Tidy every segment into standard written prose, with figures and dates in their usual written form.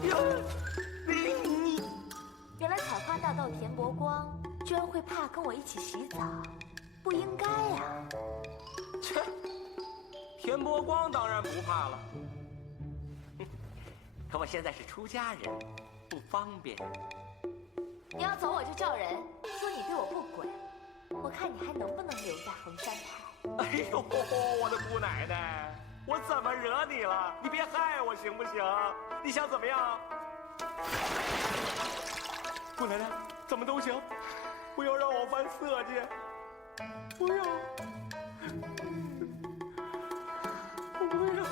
你，原来采花大盗田伯光居然会怕跟我一起洗澡，不应该呀！切，田伯光当然不怕了。可我现在是出家人，不方便。你要走我就叫人说你对我不轨，我看你还能不能留在衡山派。哎呦，我的姑奶奶，我怎么惹你了？你别害我行不行？你想怎么样？姑奶奶，怎么都行，不要让我犯色戒，不要，我不要。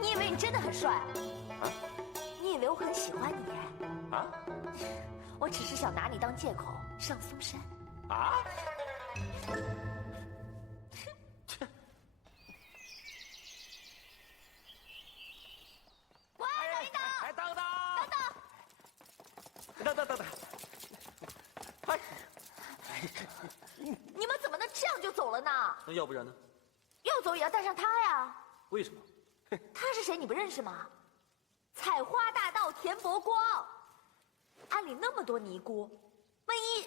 你以为你真的很帅？啊？你以为我很喜欢你？啊？我只是想拿你当借口上嵩山。啊？喂，等一等！哎，等等！等等！等！哎，你们怎么能这样就走了呢？那要不然呢？要走也要带上他呀！为什么？他是谁？你不认识吗？采花大盗田伯光。庵里那么多尼姑，万一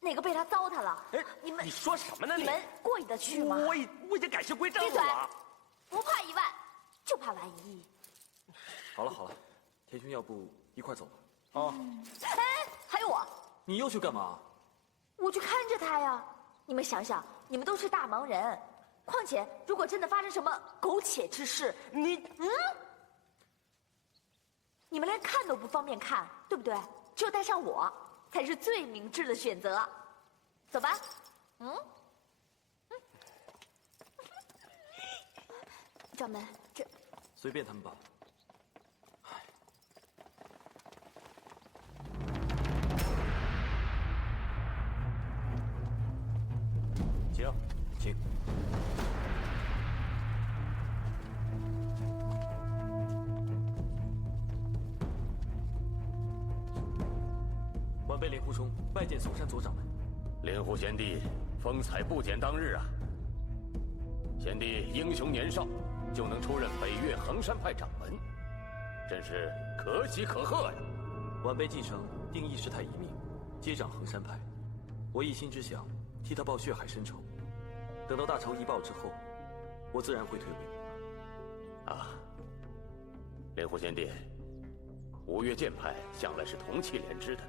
哪个被他糟蹋了，你说什么呢？你们过意得去吗？我已经改邪归正了。闭嘴！不怕1万，就怕万一。好了好了，田兄，要不一块走吧？哦。哎，还有我。你又去干嘛？我去看着他呀。你们想想，你们都是大忙人，况且如果真的发生什么苟且之事，你们连看都不方便看，对不对？只有带上我，才是最明智的选择。走吧。掌门，这随便他们吧。请。晚辈令狐冲拜见嵩山左掌门。令狐贤弟风采不减当日啊！贤弟英雄年少就能出任北岳衡山派掌门，真是可喜可贺呀！晚辈继承定义师太遗命，接掌衡山派。我一心只想替他报血海深仇，等到大仇一报之后，我自然会退位。啊，令狐贤弟，五岳剑派向来是同气连枝的。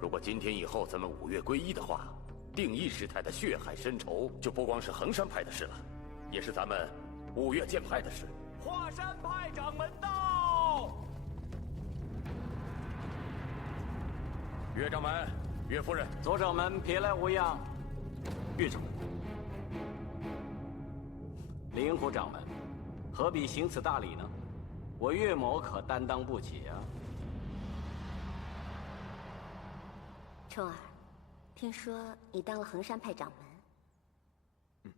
如果今天以后咱们五岳归一的话，定义师太的血海深仇就不光是衡山派的事了，也是咱们五岳剑派的事。华山派掌门到。岳掌门，岳夫人，左掌门别来无恙。岳掌门，令狐掌门，何必行此大礼呢？我岳某可担当不起啊。冲儿，听说你当了衡山派掌门。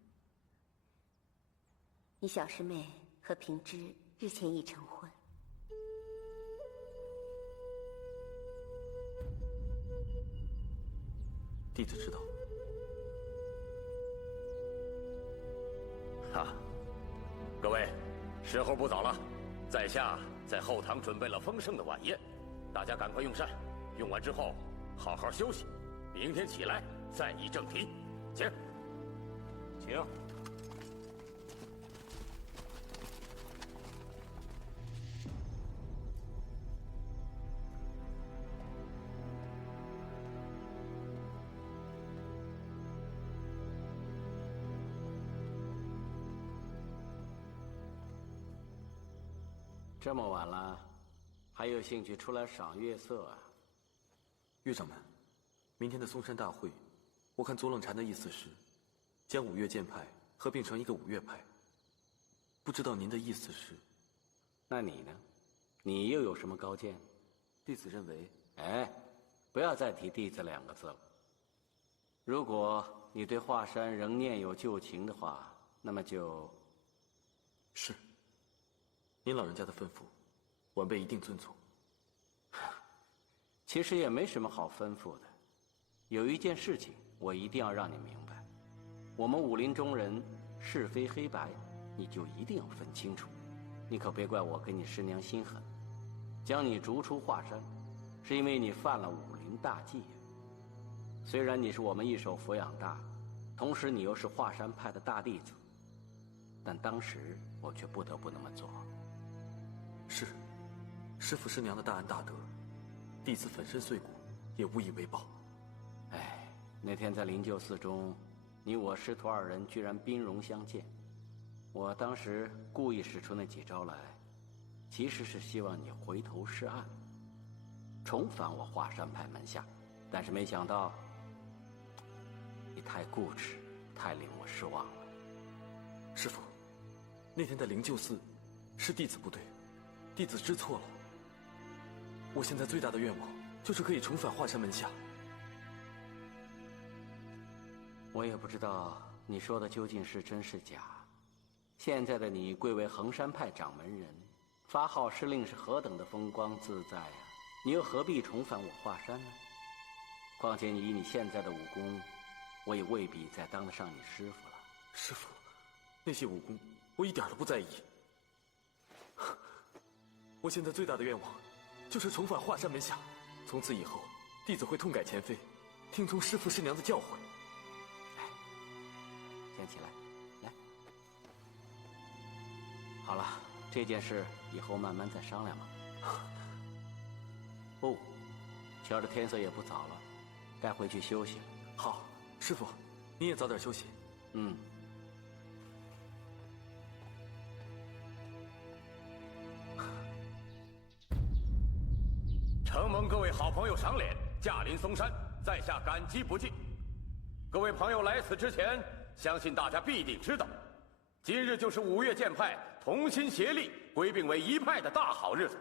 你小师妹和平之日前已成婚。弟子知道。哈，各位，时候不早了，在下在后堂准备了丰盛的晚宴，大家赶快用膳，用完之后好好休息，明天起来再议正题。请。这么晚了，还有兴趣出来赏月色啊？岳掌门，明天的嵩山大会，我看左冷禅的意思是，将五岳剑派合并成一个五岳派。不知道您的意思是？那你呢？你又有什么高见？弟子认为，哎，不要再提弟子2个字了。如果你对华山仍念有旧情的话，那么就……是。您老人家的吩咐，晚辈一定遵从。其实也没什么好吩咐的，有一件事情我一定要让你明白：我们武林中人是非黑白，你就一定要分清楚。你可别怪我跟你师娘心狠。将你逐出华山，是因为你犯了武林大忌。虽然你是我们一手抚养大，同时你又是华山派的大弟子，但当时我却不得不那么做。是，师父师娘的大恩大德，弟子粉身碎骨也无以为报。哎，那天在灵鹫寺中，你我师徒二人居然兵戎相见。我当时故意使出那几招来，其实是希望你回头是岸，重返我华山派门下。但是没想到，你太固执，太令我失望了。师父，那天在灵鹫寺，是弟子不对，弟子知错了。我现在最大的愿望，就是可以重返华山门下。我也不知道你说的究竟是真是假。现在的你贵为衡山派掌门人，发号施令是何等的风光自在啊！你又何必重返我华山呢？况且以你现在的武功，我也未必再当得上你师傅了。师父，那些武功我一点都不在意。我现在最大的愿望，就是重返华山门下。从此以后，弟子会痛改前非，听从师父师娘的教诲。先起来，来。好了，这件事以后慢慢再商量吧。哦，瞧着天色也不早了，该回去休息了。好，师父，你也早点休息。嗯。承蒙各位好朋友赏脸，驾临嵩山，在下感激不尽。各位朋友来此之前，相信大家必定知道，今日就是五岳剑派同心协力归并为一派的大好日子。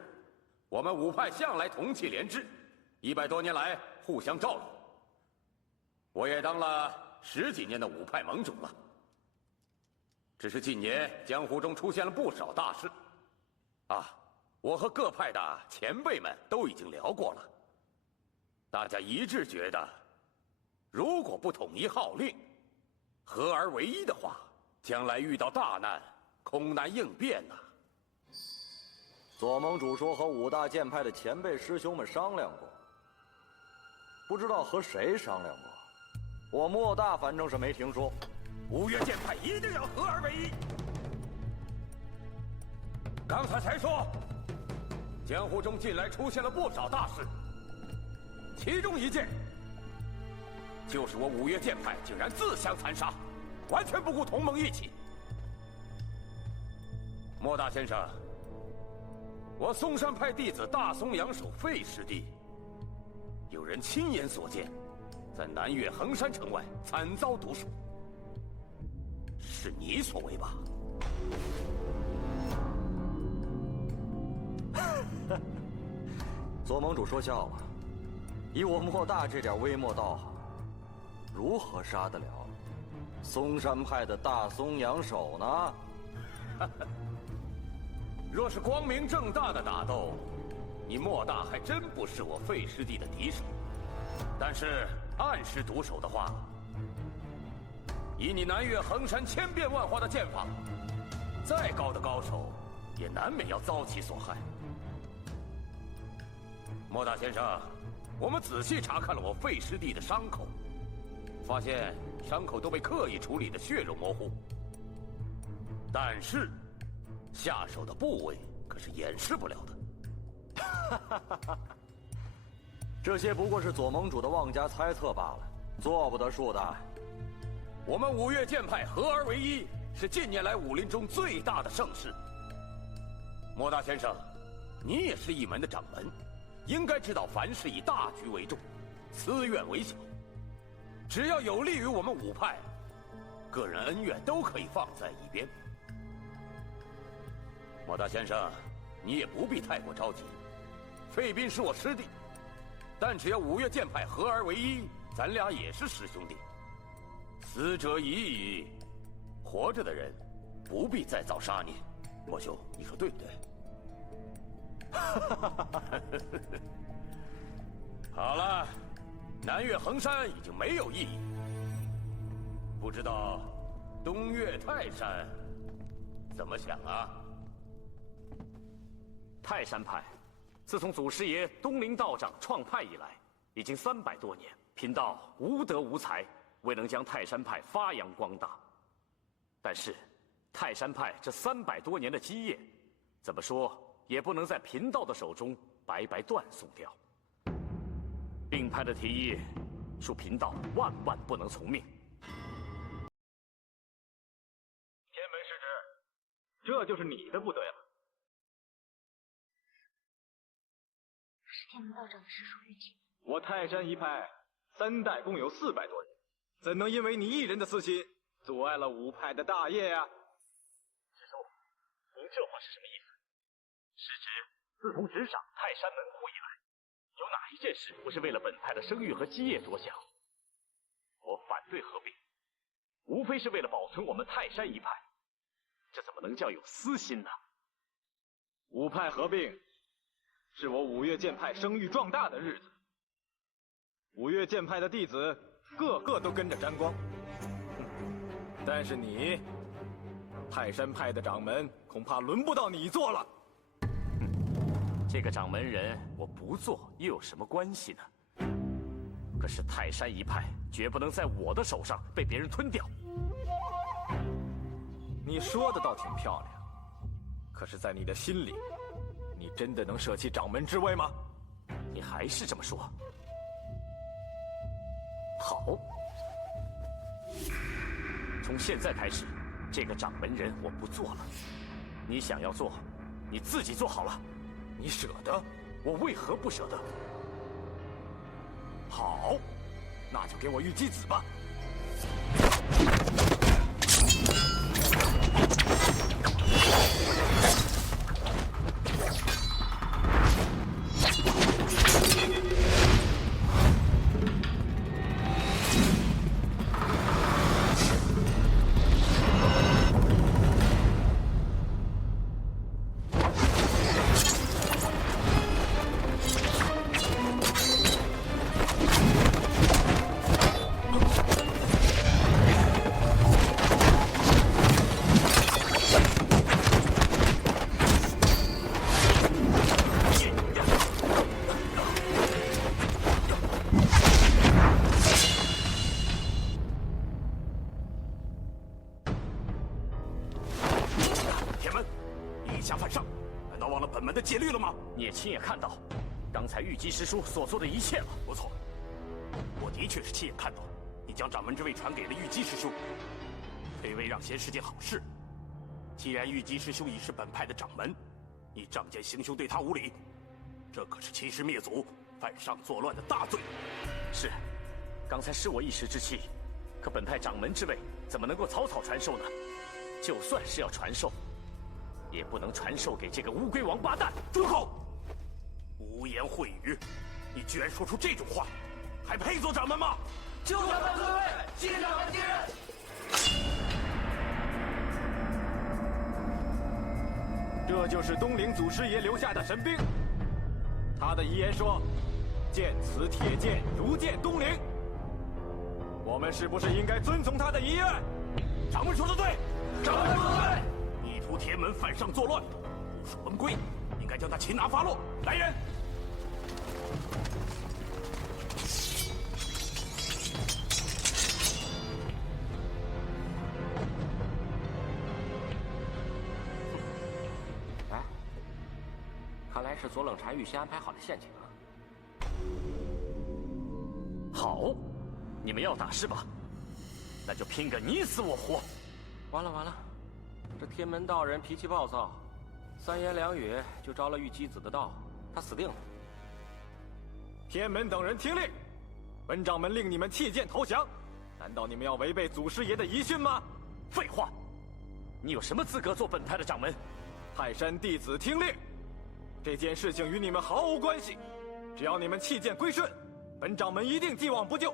我们五派向来同气连枝，100多年来互相照应。我也当了10几年的五派盟主了。只是近年江湖中出现了不少大事，我和各派的前辈们都已经聊过了，大家一致觉得，如果不统一号令，合而为一的话，将来遇到大难，空难应变呐。左盟主说和五大剑派的前辈师兄们商量过，不知道和谁商量过，我莫大反正是没听说。五岳剑派一定要合而为一。刚才说，江湖中近来出现了不少大事，其中一件，就是我五岳剑派竟然自相残杀，完全不顾同盟义气。莫大先生，我嵩山派弟子大松阳守费师弟，有人亲眼所见，在南岳衡山城外惨遭毒手，是你所为吧？左盟主说笑了，以我莫大这点微末道行，如何杀得了嵩山派的大松阳守呢？若是光明正大的打斗，你莫大还真不是我费师弟的敌手。但是暗施毒手的话，以你南岳衡山千变万化的剑法，再高的高手也难免要遭其所害。莫大先生，我们仔细查看了我费师弟的伤口，发现伤口都被刻意处理的血肉模糊，但是下手的部位可是掩饰不了的。这些不过是左盟主的妄加猜测罢了，做不得数的。我们五岳剑派合而为一，是近年来武林中最大的盛事。莫大先生，你也是一门的掌门，应该知道凡事以大局为重，私怨为小。只要有利于我们五派，个人恩怨都可以放在一边。莫大先生，你也不必太过着急。费斌是我师弟，但只要五岳剑派合而为一，咱俩也是师兄弟。死者已矣，活着的人不必再造杀孽。莫兄，你说对不对？好了，南岳衡山已经没有意义，不知道东岳泰山怎么想啊？泰山派自从祖师爷东林道长创派以来，已经300多年，贫道无德无才，未能将泰山派发扬光大。但是，泰山派这300多年的基业，怎么说也不能在贫道的手中白白断送掉。并派的提议，恕贫道万万不能从命。天门师侄，这就是你的部队了。是天门道长的师叔玉体。我泰山一派3代共有400多人，怎能因为你一人的私心，阻碍了5派的大业呀？师叔，您这话是什么意思？是指自从执掌泰山门户以来，有哪一件事不是为了本派的声誉和基业着想？我反对合并，无非是为了保存我们泰山一派，这怎么能叫有私心呢？5派合并，是我五岳剑派声誉壮大的日子。五岳剑派的弟子个个都跟着沾光，但是你，泰山派的掌门，恐怕轮不到你做了。这个掌门人我不做又有什么关系呢？可是泰山一派绝不能在我的手上被别人吞掉。你说的倒挺漂亮，可是，在你的心里，你真的能舍弃掌门之位吗？你还是这么说？好，从现在开始，这个掌门人我不做了。你想要做，你自己做好了。你舍得？我为何不舍得？好，那就给我玉姬子吧。戒律了吗？你也亲眼看到，刚才玉姬师叔所做的一切了。不错，我的确是亲眼看到，你将掌门之位传给了玉姬师兄，推位让贤是件好事。既然玉姬师兄已是本派的掌门，你仗剑行凶，对他无礼，这可是欺师灭祖、犯上作乱的大罪。是，刚才是我一时之气，可本派掌门之位怎么能够草草传授呢？就算是要传授，也不能传授给这个乌龟王八蛋！住口！污言秽语！你居然说出这种话，还配做掌门吗？就掌门退位，新掌门接任。这就是东陵祖师爷留下的神兵。他的遗言说：“剑此铁剑，如见东陵。”我们是不是应该遵从他的遗愿？掌门说的对，掌门说的对。意图天门犯上作乱，不守门规，应该将他擒拿发落。来人！哎，看来是左冷禅预先安排好的陷阱啊。好，你们要打是吧？那就拼个你死我活！完了完了！这天门道人脾气暴躁，3言2语就着了玉姬子的道，他死定了。天门等人听令，本掌门令你们弃剑投降，难道你们要违背祖师爷的遗训吗？废话，你有什么资格做本派的掌门？泰山弟子听令，这件事情与你们毫无关系，只要你们弃剑归顺，本掌门一定既往不咎，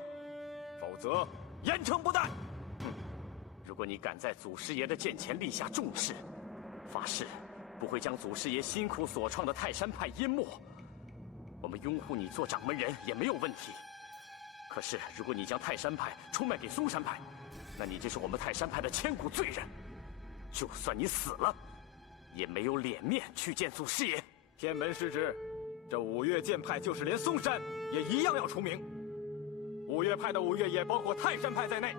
否则严惩不贷。如果你敢在祖师爷的剑前立下重誓，发誓不会将祖师爷辛苦所创的泰山派淹没，我们拥护你做掌门人也没有问题。可是如果你将泰山派出卖给嵩山派，那你就是我们泰山派的千古罪人。就算你死了，也没有脸面去见祖师爷。天门师侄，这五岳剑派就是连嵩山也一样要除名。五岳派的五岳也包括泰山派在内，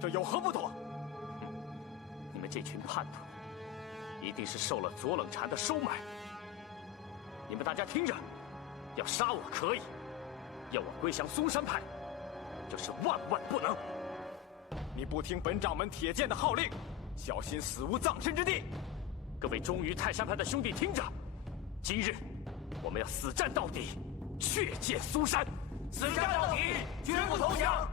这有何不妥？你们这群叛徒，一定是受了左冷禅的收买。你们大家听着，要杀我可以，要我归降嵩山派，这是万万不能。你不听本掌门铁剑的号令，小心死无葬身之地。各位忠于泰山派的兄弟听着，今日我们要死战到底，血溅嵩山，死战到底，绝不投降。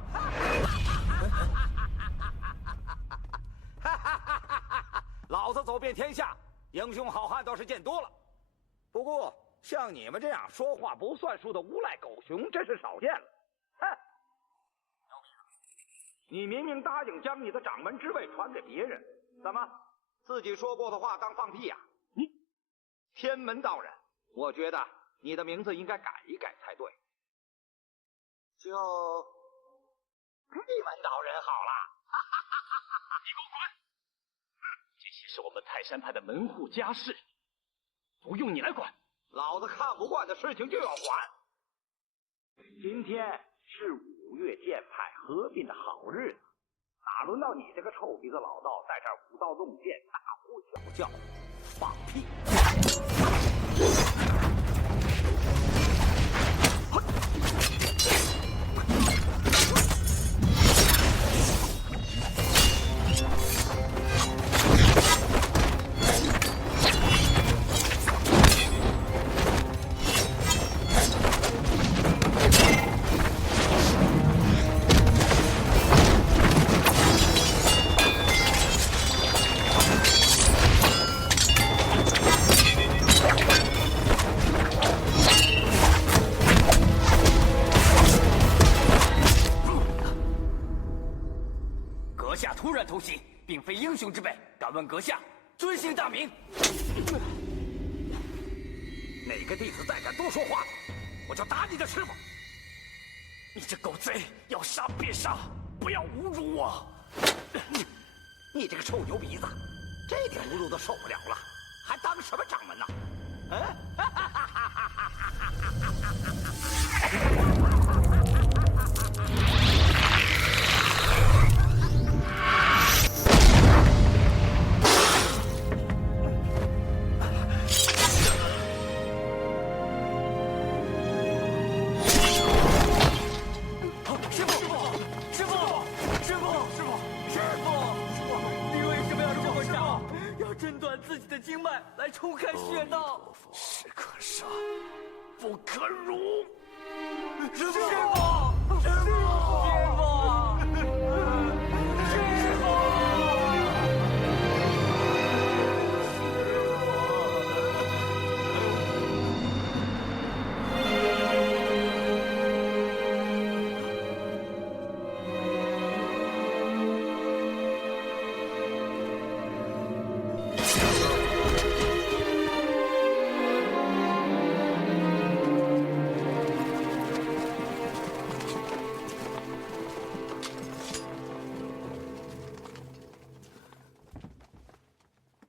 老子走遍天下，英雄好汉倒是见多了，不过像你们这样说话不算数的无赖狗熊，真是少见了。哼！你明明答应将你的掌门之位传给别人，怎么自己说过的话当放屁呀？你天门道人，我觉得你的名字应该改一改才对。就地门道人好了。你给我滚！这些是我们泰山派的门户家事，不用你来管。老子看不惯的事情就要管。今天是五岳剑派合并的好日子，哪轮到你这个臭鼻子老道在这儿舞刀弄剑、大呼小叫、放屁？偷袭，并非英雄之辈。敢问阁下，尊姓大名？哪个弟子再敢多说话，我就打你的师傅！你这狗贼，要杀便杀，不要侮辱我！你这个臭牛鼻子，这点侮辱都受不了了，还当什么掌门呢？经脉来冲开穴道，士可杀，不可辱。师傅，师傅，师傅。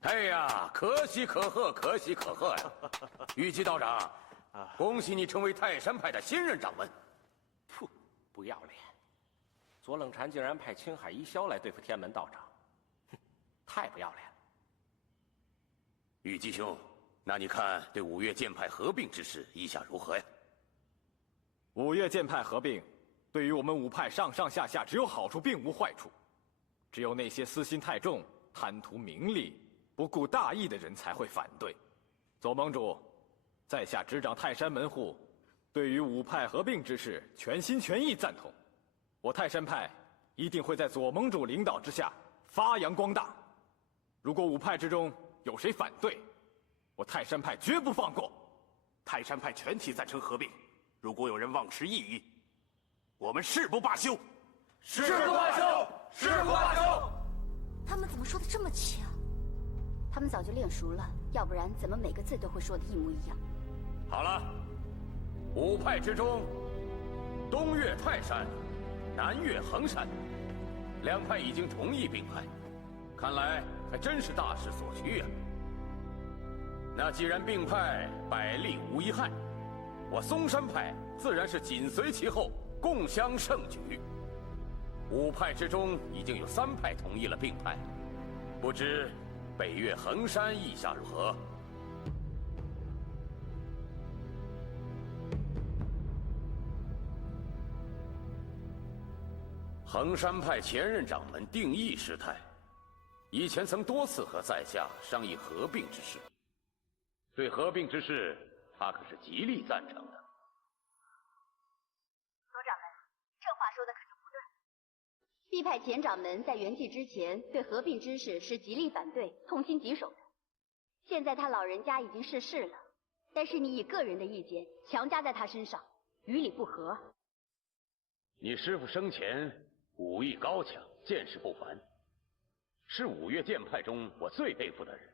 哎呀，可喜可贺，可喜可贺呀！玉姬道长，恭喜你成为泰山派的新任掌门。噗，不要脸！左冷禅竟然派青海一霄来对付天门道长，哼，太不要脸了！玉姬兄，那你看对五岳剑派合并之事，意下如何呀？五岳剑派合并，对于我们五派上上下下只有好处，并无坏处。只有那些私心太重、贪图名利、不顾大义的人才会反对。左盟主，在下执掌泰山门户，对于五派合并之事全心全意赞同。我泰山派一定会在左盟主领导之下发扬光大。如果五派之中有谁反对，我泰山派绝不放过。泰山派全体赞成合并，如果有人妄持异议，我们誓不罢休。誓不罢休，誓不罢休。他们怎么说的这么轻？他们早就练熟了，要不然怎么每个字都会说的一模一样？好了，五派之中，东岳泰山，南岳衡山，两派已经同意并派，看来还真是大势所趋呀。那既然并派，百利无一害，我嵩山派自然是紧随其后，共襄盛举。5派之中已经有3派同意了并派，不知北岳衡山意下如何？衡山派前任掌门定义师太，以前曾多次和在下商议合并之事。对合并之事，他可是极力赞成的。左掌门，这话说的可就不对。毕派前掌门在圆寂之前对合并之事是极力反对、痛心疾首的。现在他老人家已经逝世了，但是你以个人的意见强加在他身上，与理不合。你师父生前武艺高强，见识不凡，是5岳剑派中我最佩服的人。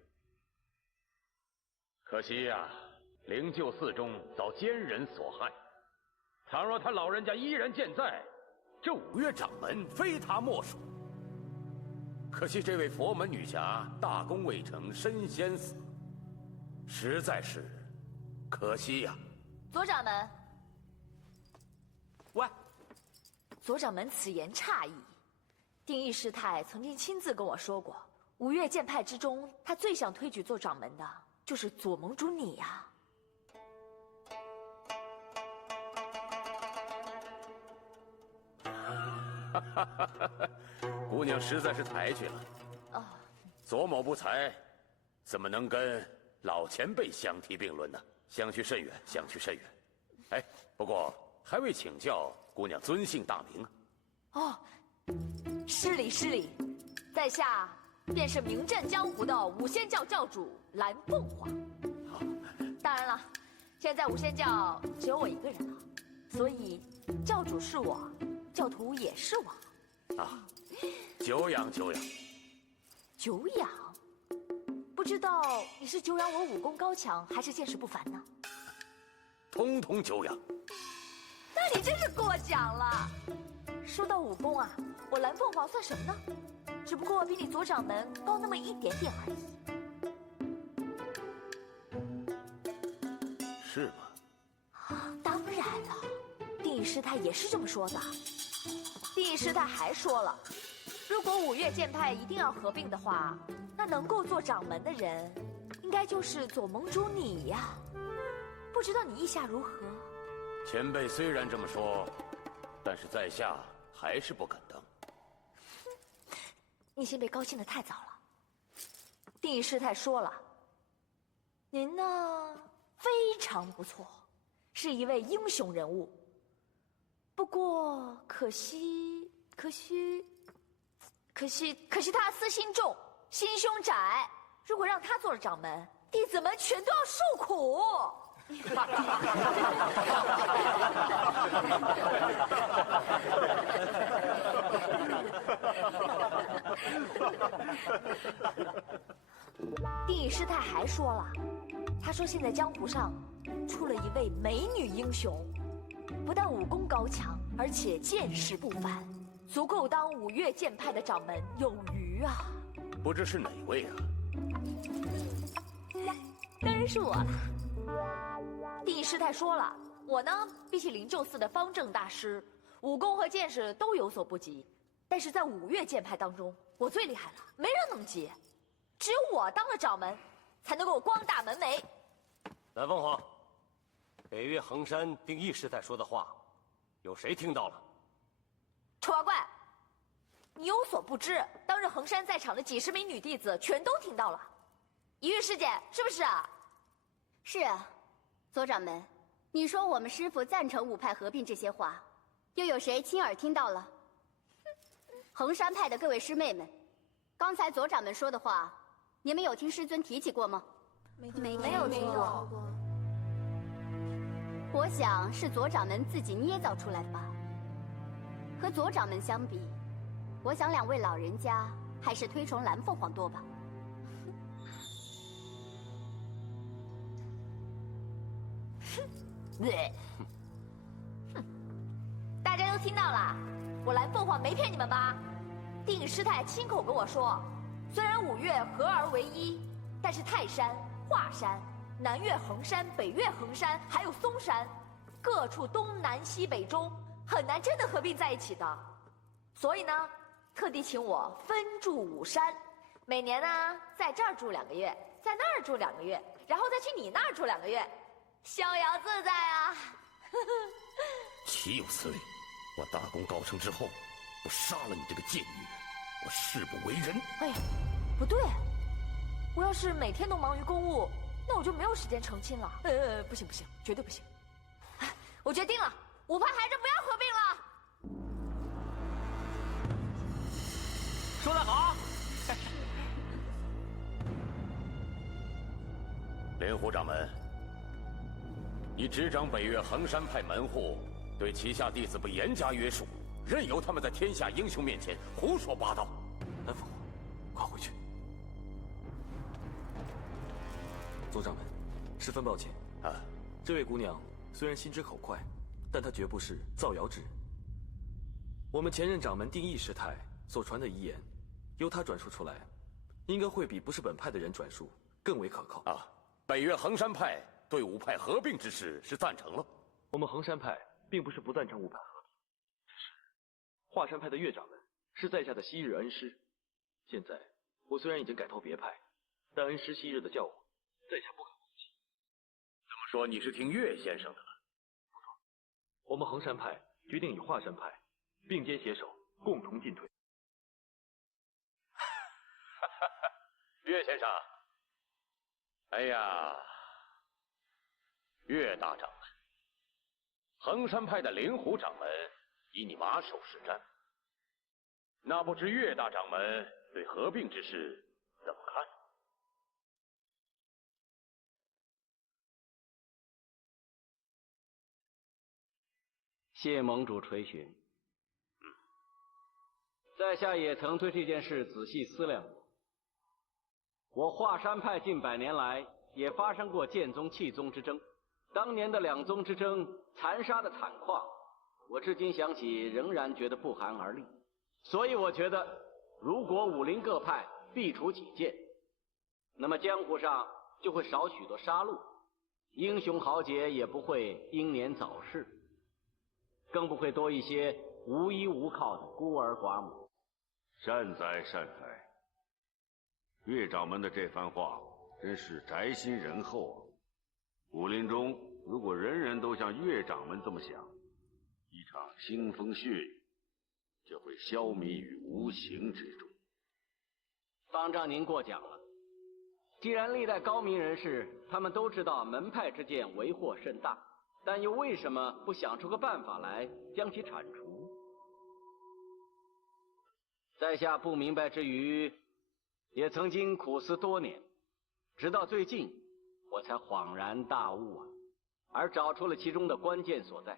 可惜呀，灵鹫寺中遭奸人所害。倘若他老人家依然健在，这5岳掌门非他莫属。可惜这位佛门女侠大功未成身先死，实在是可惜呀。左掌门，喂，左掌门此言差矣。定义师太曾经亲自跟我说过，5岳剑派之中，他最想推举做掌门的就是左盟主你呀。姑娘实在是抬举了。哦，左某不才，怎么能跟老前辈相提并论呢？相去甚远，相去甚远。哎，不过还未请教姑娘尊姓大名啊？哦，失礼失礼，在下便是名震江湖的5仙教教主蓝凤凰。好，当然了，现在5仙教只有我一个人了，所以教主是我，教徒也是我。啊，久仰久仰。久仰？不知道你是久仰我武功高强，还是见识不凡呢？通通久仰。那你真是过奖了。说到武功啊，我蓝凤凰算什么呢？只不过比你左掌门高那么一点点而已。是吗？当然了，定义师太也是这么说的。定义师太还说了，如果5岳剑派一定要合并的话，那能够做掌门的人，应该就是左盟主你呀。不知道你意下如何？前辈虽然这么说，但是在下还是不肯当。你先别高兴得太早了。定义师太说了，您呢非常不错，是一位英雄人物。不过可惜他私心重，心胸窄。如果让他做了掌门，弟子们全都要受苦。定义师太还说了，他说现在江湖上出了一位美女英雄，不但武功高强，而且见识不凡，足够当5岳剑派的掌门有余啊。不知是哪位啊？当然是我了。定义师太说了，我呢比起灵鹫寺的方正大师，武功和见识都有所不及，但是在5岳剑派当中，我最厉害了，没人能及。只有我当了掌门，才能够光大门楣。蓝凤凰，北岳衡山定义师太说的话，有谁听到了？丑八怪，你有所不知，当日衡山在场的几十名女弟子全都听到了。一玉师姐，是不是啊？是啊，左掌门，你说我们师父赞成5派合并这些话，又有谁亲耳听到了？衡山派的各位师妹们，刚才左掌门说的话，你们有听师尊提起过吗？没有听过。我想是左掌门自己捏造出来的吧。和左掌门相比，我想2位老人家还是推崇蓝凤凰多吧。对，大家都听到了，我蓝凤凰没骗你们吧？定义师太亲口跟我说，虽然5岳合而为一，但是泰山、华山、南岳衡山、北岳衡山还有嵩山，各处东南西北中很难真的合并在一起的，所以呢，特地请我分驻五山，每年呢在这儿住2个月，在那儿住2个月，然后再去你那儿住2个月，逍遥自在啊！岂有此理！我大功告成之后，我杀了你这个贱女人，我誓不为人。哎呀，不对，我要是每天都忙于公务，那我就没有时间成亲了。不行不行，绝对不行！哎，我决定了，5派还是不要合并了。说得好！莲湖掌门，你执掌北岳衡山派门户，对旗下弟子不严加约束，任由他们在天下英雄面前胡说八道。蓝凤，快回去。左掌门，十分抱歉啊，这位姑娘虽然心直口快，但她绝不是造谣之人。我们前任掌门定义师太所传的遗言，由她转述出来，应该会比不是本派的人转述更为可靠啊。北岳衡山派对5派合并之事是赞成了。我们衡山派并不是不赞成5派合并，只是华山派的岳掌门是在下的昔日恩师。现在我虽然已经改投别派，但恩师昔日的教诲，在下不可忘记。这么说你是听岳先生的了？不错，我们衡山派决定与华山派并肩携手，共同进退。岳先生，哎呀，岳大掌门，衡山派的灵狐掌门以你马首是瞻，那不知岳大掌门对合并之事怎么看？谢盟主垂询。在下也曾对这件事仔细思量过。我华山派近100年来也发生过剑宗气宗之争，当年的2宗之争残杀的惨况，我至今想起仍然觉得不寒而栗。所以我觉得，如果武林各派必除己见，那么江湖上就会少许多杀戮，英雄豪杰也不会英年早逝，更不会多一些无依无靠的孤儿寡母。善哉善哉，岳掌门的这番话真是宅心仁厚啊！武林中如果人人都像岳掌门这么想，一场腥风血雨就会消弭于无形之中。方丈您过奖了。既然历代高明人士他们都知道门派之间为祸甚大，但又为什么不想出个办法来将其铲除？在下不明白之余，也曾经苦思多年，直到最近我才恍然大悟啊，而找出了其中的关键所在。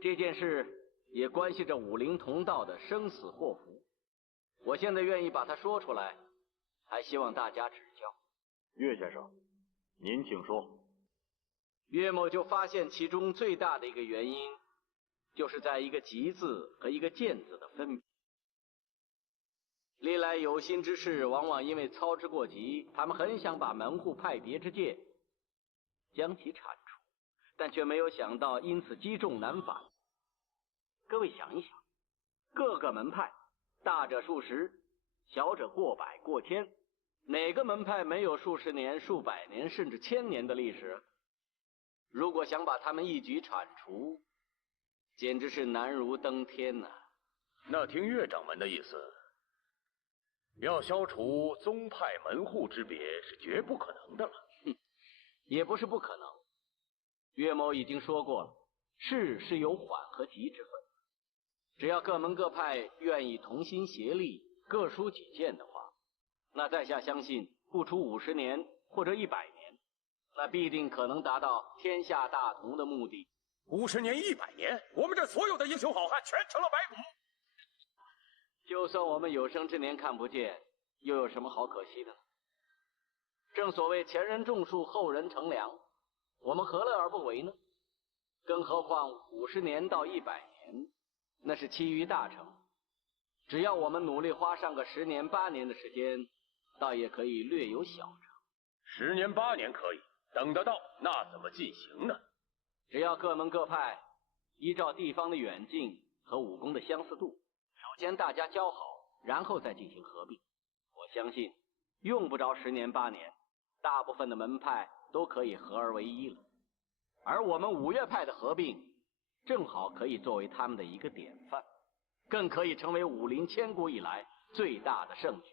这件事也关系着武林同道的生死祸福，我现在愿意把它说出来，还希望大家指教。岳先生，您请说。岳某就发现其中最大的一个原因，就是在一个吉字和一个贱字的分别。历来有心之士往往因为操之过急，他们很想把门户派别之戒将其铲除，但却没有想到因此积重难返。各位想一想，各个门派大者数十，小者过百过千，哪个门派没有数十年、数百年甚至1000年的历史？如果想把他们一举铲除，简直是难如登天呐！那听岳掌门的意思，要消除宗派门户之别是绝不可能的了。也不是不可能。岳某已经说过了，事是有缓和急之分。只要各门各派愿意同心协力，各抒己见的话，那在下相信，不出50年或者100年，那必定可能达到天下大同的目的。50年、100年，我们这所有的英雄好汉全成了白骨。就算我们有生之年看不见，又有什么好可惜的呢？正所谓前人种树，后人乘凉，我们何乐而不为呢？更何况50年到100年，那是其余大成。只要我们努力花上个10年、8年的时间，倒也可以略有小成。 10年、8年可以，等得到，那怎么进行呢？只要各门各派依照地方的远近和武功的相似度，首先大家交好，然后再进行合并。我相信用不着10年8年，大部分的门派都可以合而为一了。而我们五岳派的合并，正好可以作为他们的一个典范，更可以成为武林千古以来最大的盛举。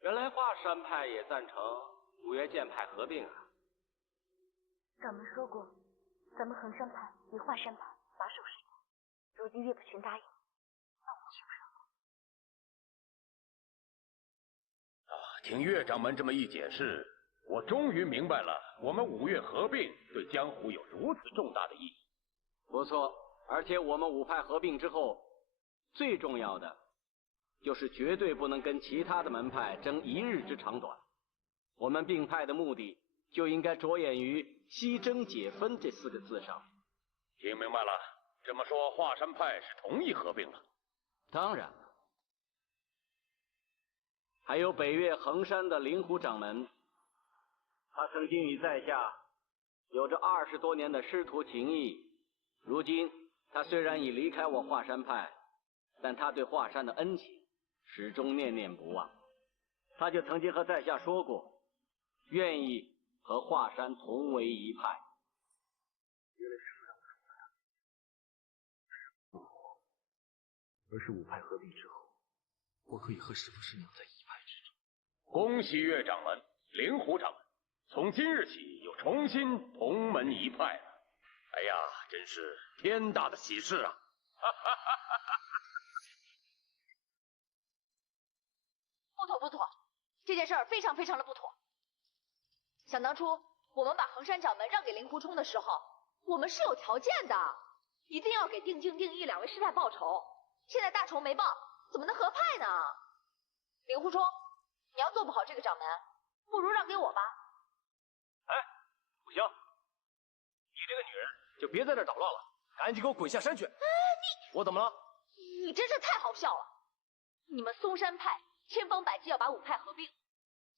原来华山派也赞成五岳剑派合并啊？掌门说过，咱们衡山派与华山派把手是友，如今岳不群答应，那我们岂不是？听岳掌门这么一解释，我终于明白了，我们五岳合并对江湖有如此重大的意义。不错，而且我们五派合并之后，最重要的就是绝对不能跟其他的门派争一日之长短。我们并派的目的就应该着眼于西征解分这4个字上。听明白了，这么说华山派是同意合并了？当然了。还有北岳衡山的灵狐掌门，他曾经与在下有着20多年的师徒情谊。如今他虽然已离开我华山派，但他对华山的恩情始终念念不忘。他就曾经和在下说过，愿意和华山同为一派。原来师父让我说的，而是五派合并之后，我可以和师父师娘在一派之中。恭喜岳掌门、灵狐掌门，从今日起又重新同门一派了。哎呀，真是天大的喜事啊！不妥，这件事儿非常的不妥。想当初我们把衡山掌门让给令狐冲的时候，我们是有条件的，一定要给定静、定义2位师太报仇。现在大仇没报，怎么能合派呢？令狐冲，你要做不好这个掌门，不如让给我吧。哎，不行，你这个女人就别在这捣乱了，赶紧给我滚下山去！我怎么了？你真是太好笑了！你们嵩山派千方百计要把五派合并，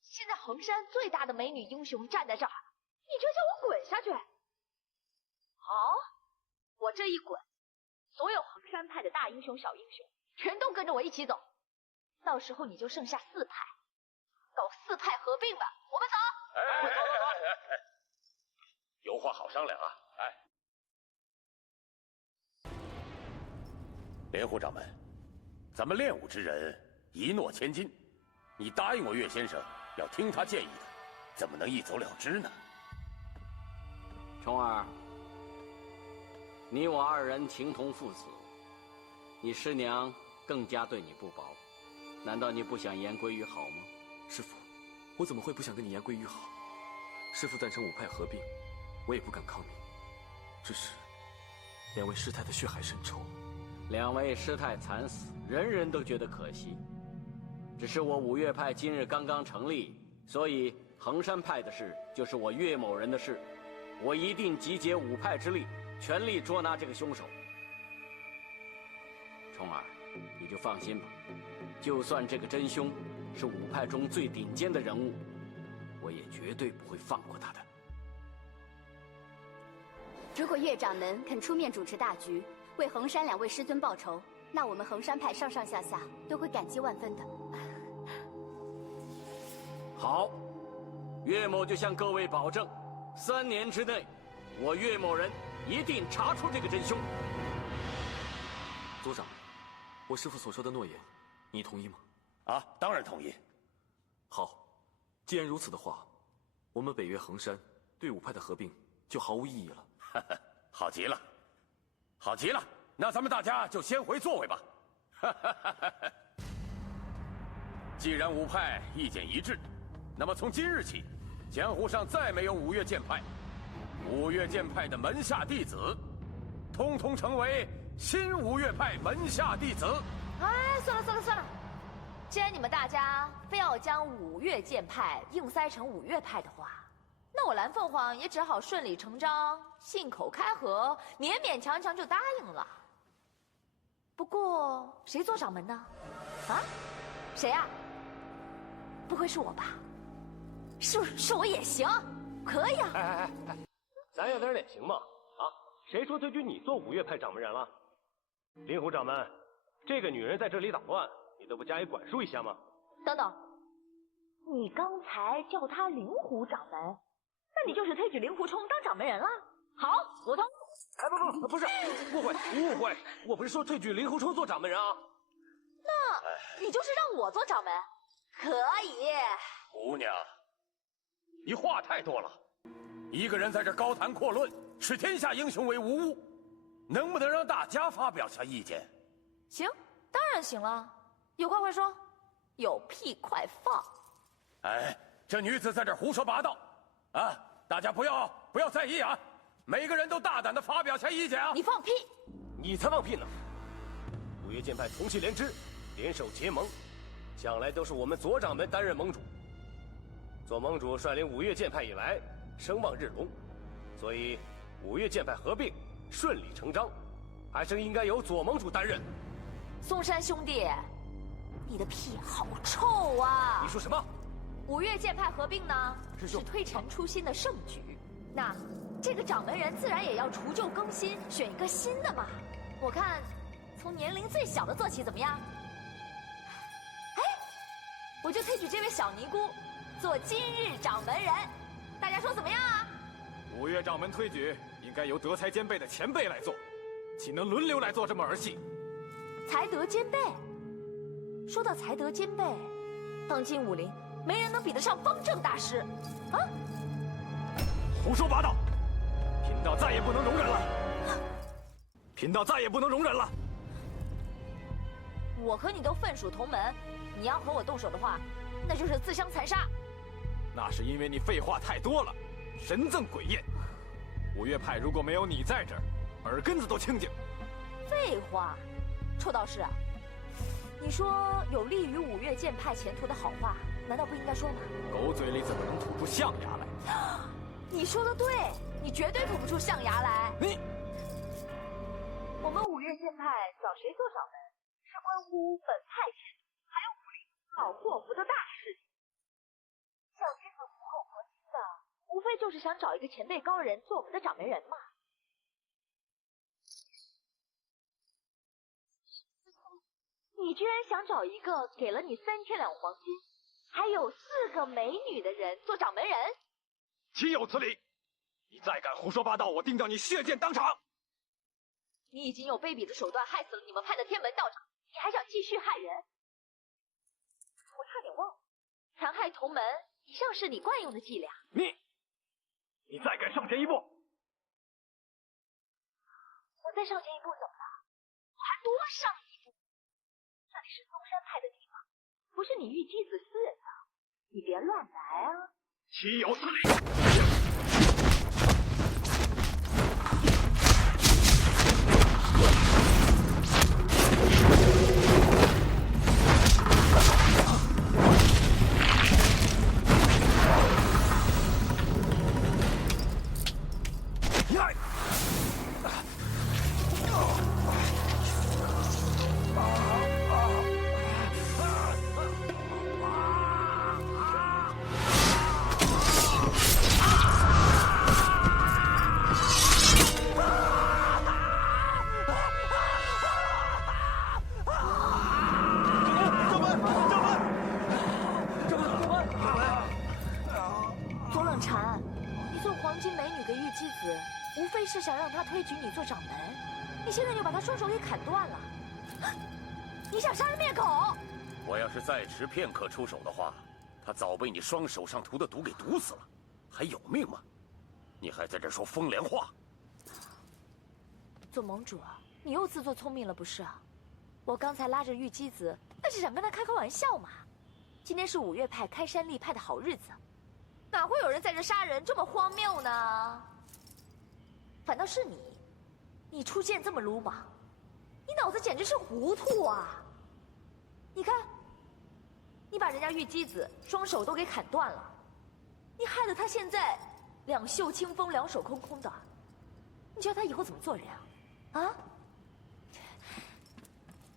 现在衡山最大的美女英雄站在这儿，你这叫我滚下去？好，我这一滚，所有衡山派的大英雄小英雄全都跟着我一起走，到时候你就剩下4派，搞4派合并吧，我们走。有话好商量啊！莲湖掌门，咱们练武之人一诺千金，你答应我岳先生要听他建议的，怎么能一走了之呢？冲儿，你我2人情同父子，你师娘更加对你不薄，难道你不想言归于好吗？师父，我怎么会不想跟你言归于好？师父赞成五派合并，我也不敢抗命。只是2位师太的血海深仇，2位师太惨死，人人都觉得可惜。只是我五岳派今日刚刚成立，所以衡山派的事就是我岳某人的事，我一定集结5派之力，全力捉拿这个凶手。冲儿，你就放心吧，就算这个真凶是5派中最顶尖的人物，我也绝对不会放过他的。如果岳掌门肯出面主持大局，为衡山2位师尊报仇，那我们衡山派上上下下都会感激万分的。好，岳某就向各位保证，3年之内，我岳某人一定查出这个真凶。族长，我师父所说的诺言，你同意吗？当然同意。好，既然如此的话，我们北岳衡山对5派的合并就毫无意义了。好极了，好极了，那咱们大家就先回座位吧。既然5派意见一致，那么从今日起，江湖上再没有5岳剑派，5岳剑派的门下弟子，通通成为新5岳派门下弟子。哎，算了，既然你们大家非要将5岳剑派硬塞成5岳派的话，那我蓝凤凰也只好顺理成章、信口开河，勉勉强强就答应了。不过谁做掌门呢？谁啊？不会是我吧？是我也行。可以啊。哎，咱有点脸行吗？啊，谁说推举你做五岳派掌门人了？灵狐掌门，这个女人在这里捣乱，你都不加以管束一下吗？等等，你刚才叫她灵狐掌门，那你就是推举令狐冲当掌门人了？好，我同意。哎，不是，误会，我不是说推举令狐冲做掌门人啊。那你就是让我做掌门，可以。姑娘，你话太多了，一个人在这高谈阔论，视天下英雄为无物，能不能让大家发表下意见？行，当然行了，有话快说，有屁快放。哎，这女子在这胡说八道，啊，大家不要在意啊，每个人都大胆的发表下意见啊！你放屁！你才放屁呢！五岳剑派同气连枝，联手结盟，向来都是我们左掌门担任盟主。左盟主率领五岳剑派以来，声望日隆，所以五岳剑派合并顺理成章，还是应该由左盟主担任。嵩山兄弟，你的屁好臭啊！你说什么？五岳剑派合并呢，是推陈出新的盛举。那这个掌门人自然也要除旧更新，选一个新的嘛。我看从年龄最小的做起怎么样？哎，我就推举这位小尼姑做今日掌门人，大家说怎么样啊？五岳掌门推举应该由德才兼备的前辈来做，岂能轮流来做这么儿戏？才德兼备。说到才德兼备，当今武林没人能比得上方正大师，啊！胡说八道！贫道再也不能容忍了！贫道再也不能容忍了！我和你都分属同门，你要和我动手的话，那就是自相残杀。那是因为你废话太多了，神憎鬼厌。五岳派如果没有你在这儿，耳根子都清净。废话，臭道士啊，你说有利于五岳剑派前途的好话，难道不应该说吗？狗嘴里怎么能吐出象牙来？你说的对，你绝对吐不出象牙来。我们五岳剑派找谁做掌门，是关乎本派前途，还有武林好祸福的大事情。小妻子苦口婆心的，无非就是想找一个前辈高人做我们的掌门人嘛。你居然想找一个给了你3000两黄金，还有4个美女的人做掌门人？岂有此理！你再敢胡说八道，我定叫你血溅当场！你已经用卑鄙的手段害死了你们派的天门道长，你还想继续害人？我差点忘了，残害同门一向是你惯用的伎俩。你再敢上前一步！我再上前一步怎么了？我还多上一步。这里是嵩山派的地方，不是你玉姬子私人的，你别乱来啊！岂有此理！是想让他推举你做掌门，你现在就把他双手给砍断了，你想杀人灭口！我要是再迟片刻出手的话，他早被你双手上涂的毒给毒死了，还有命吗？你还在这说风凉话！左盟主，你又自作聪明了不是啊？我刚才拉着玉姬子，那是想跟他开玩笑嘛。今天是五岳派开山立派的好日子，哪会有人在这杀人这么荒谬呢？反倒是你出剑这么鲁莽，你脑子简直是糊涂啊！你看，你把人家玉姬子双手都给砍断了，你害得他现在两袖清风，两手空空的，你叫他以后怎么做人啊？啊？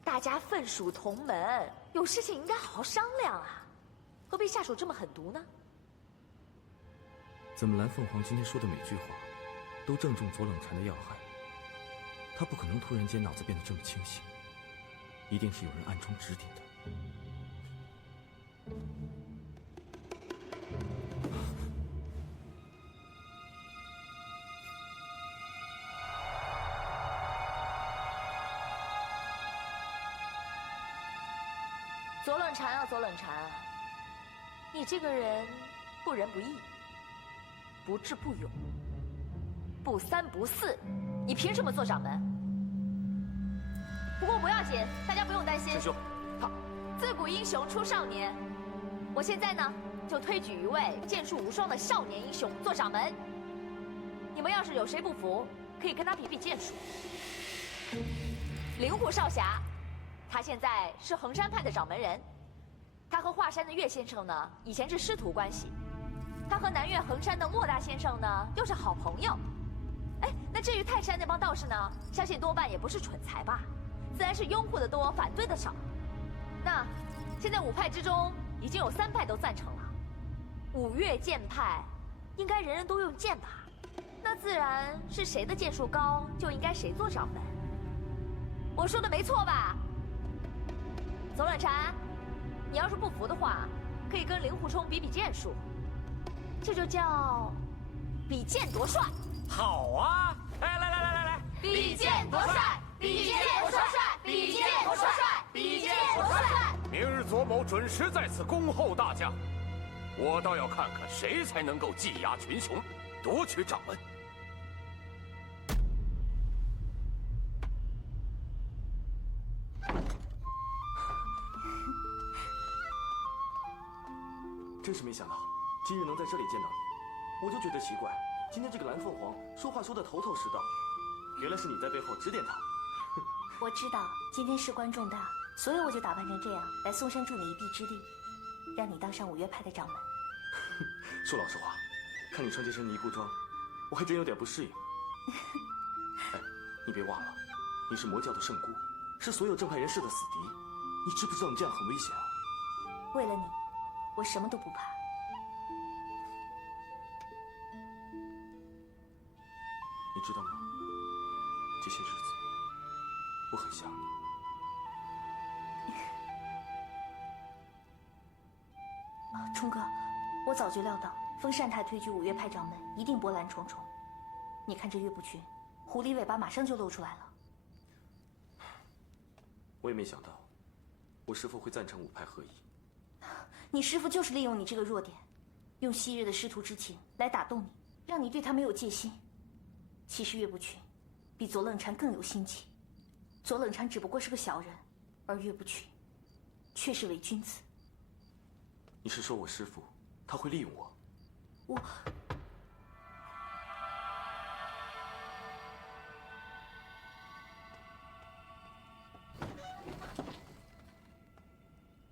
大家分属同门，有事情应该好好商量啊，何必下手这么狠毒呢？怎么蓝凤凰今天说的每句话，都正中左冷禅的要害？他不可能突然间脑子变得这么清醒，一定是有人暗中指点的。左冷禅啊，左冷禅啊，你这个人不仁不义，不智不勇，不三不四，你凭什么做掌门？不过不要紧，大家不用担心。师兄，自古英雄出少年，我现在呢就推举一位剑术无双的少年英雄做掌门。你们要是有谁不服，可以跟他比比剑术。灵狐少侠，他现在是衡山派的掌门人。他和华山的岳先生呢，以前是师徒关系。他和南岳衡山的莫大先生呢，又是好朋友。哎，那至于泰山那帮道士呢，相信多半也不是蠢材吧，自然是拥护的多，反对的少。那现在5派之中，已经有3派都赞成了。5岳剑派，应该人人都用剑吧？那自然是谁的剑术高，就应该谁做掌门。我说的没错吧？左冷禅，你要是不服的话，可以跟令狐冲比比剑术，这就叫比剑夺帅。好啊！哎，来，比剑夺帅，比剑夺帅，比剑夺帅，比剑夺帅。明日左某准时在此恭候大驾。我倒要看看谁才能够技压群雄，夺取掌门。真是没想到，今日能在这里见到你，我就觉得奇怪。今天这个蓝凤凰说话说得头头是道，原来是你在背后指点他。我知道今天事关重大，所以我就打扮成这样来嵩山助你一臂之力，让你当上5岳派的掌门。说老实话，看你穿这身尼姑装，我还真有点不适应。哎，你别忘了，你是魔教的圣姑，是所有正派人士的死敌，你知不知道你这样很危险啊？为了你，我什么都不怕。你知道吗？这些日子，我很想你。冲哥，我早就料到风善太推举5岳派掌门一定波澜重重。你看这岳不群，狐狸尾巴马上就露出来了。我也没想到，我师父会赞成5派合一。你师父就是利用你这个弱点，用昔日的师徒之情来打动你，让你对他没有戒心。其实岳不群比左冷禅更有心机，左冷禅只不过是个小人，而岳不群却是伪君子。你是说我师父他会利用我？我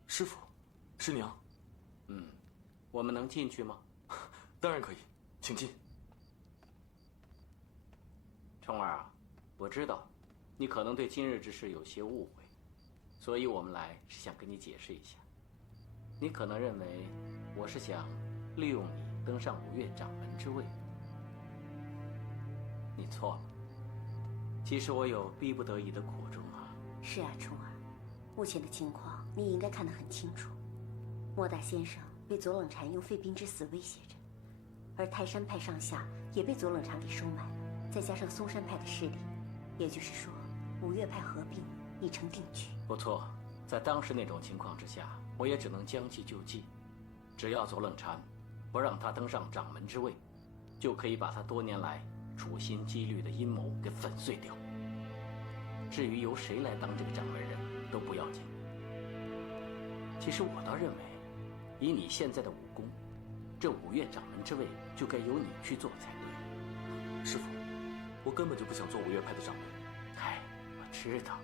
师父，师娘。我们能进去吗？当然可以，请进。冲儿啊，我知道，你可能对今日之事有些误会，所以我们来是想跟你解释一下。你可能认为我是想利用你登上5岳掌门之位，你错了。其实我有逼不得已的苦衷啊。是啊，冲儿，目前的情况你应该看得很清楚。莫大先生被左冷禅用废兵之死威胁着，而泰山派上下也被左冷禅给收买了，再加上嵩山派的势力，也就是说5岳派合并已成定局。不错，在当时那种情况之下，我也只能将计就计。只要左冷禅不让他登上掌门之位，就可以把他多年来处心积虑的阴谋给粉碎掉。至于由谁来当这个掌门人，都不要紧。其实我倒认为，以你现在的武功，这5岳掌门之位就该由你去做才对。师父，我根本就不想做5岳派的掌门。哎，我知道，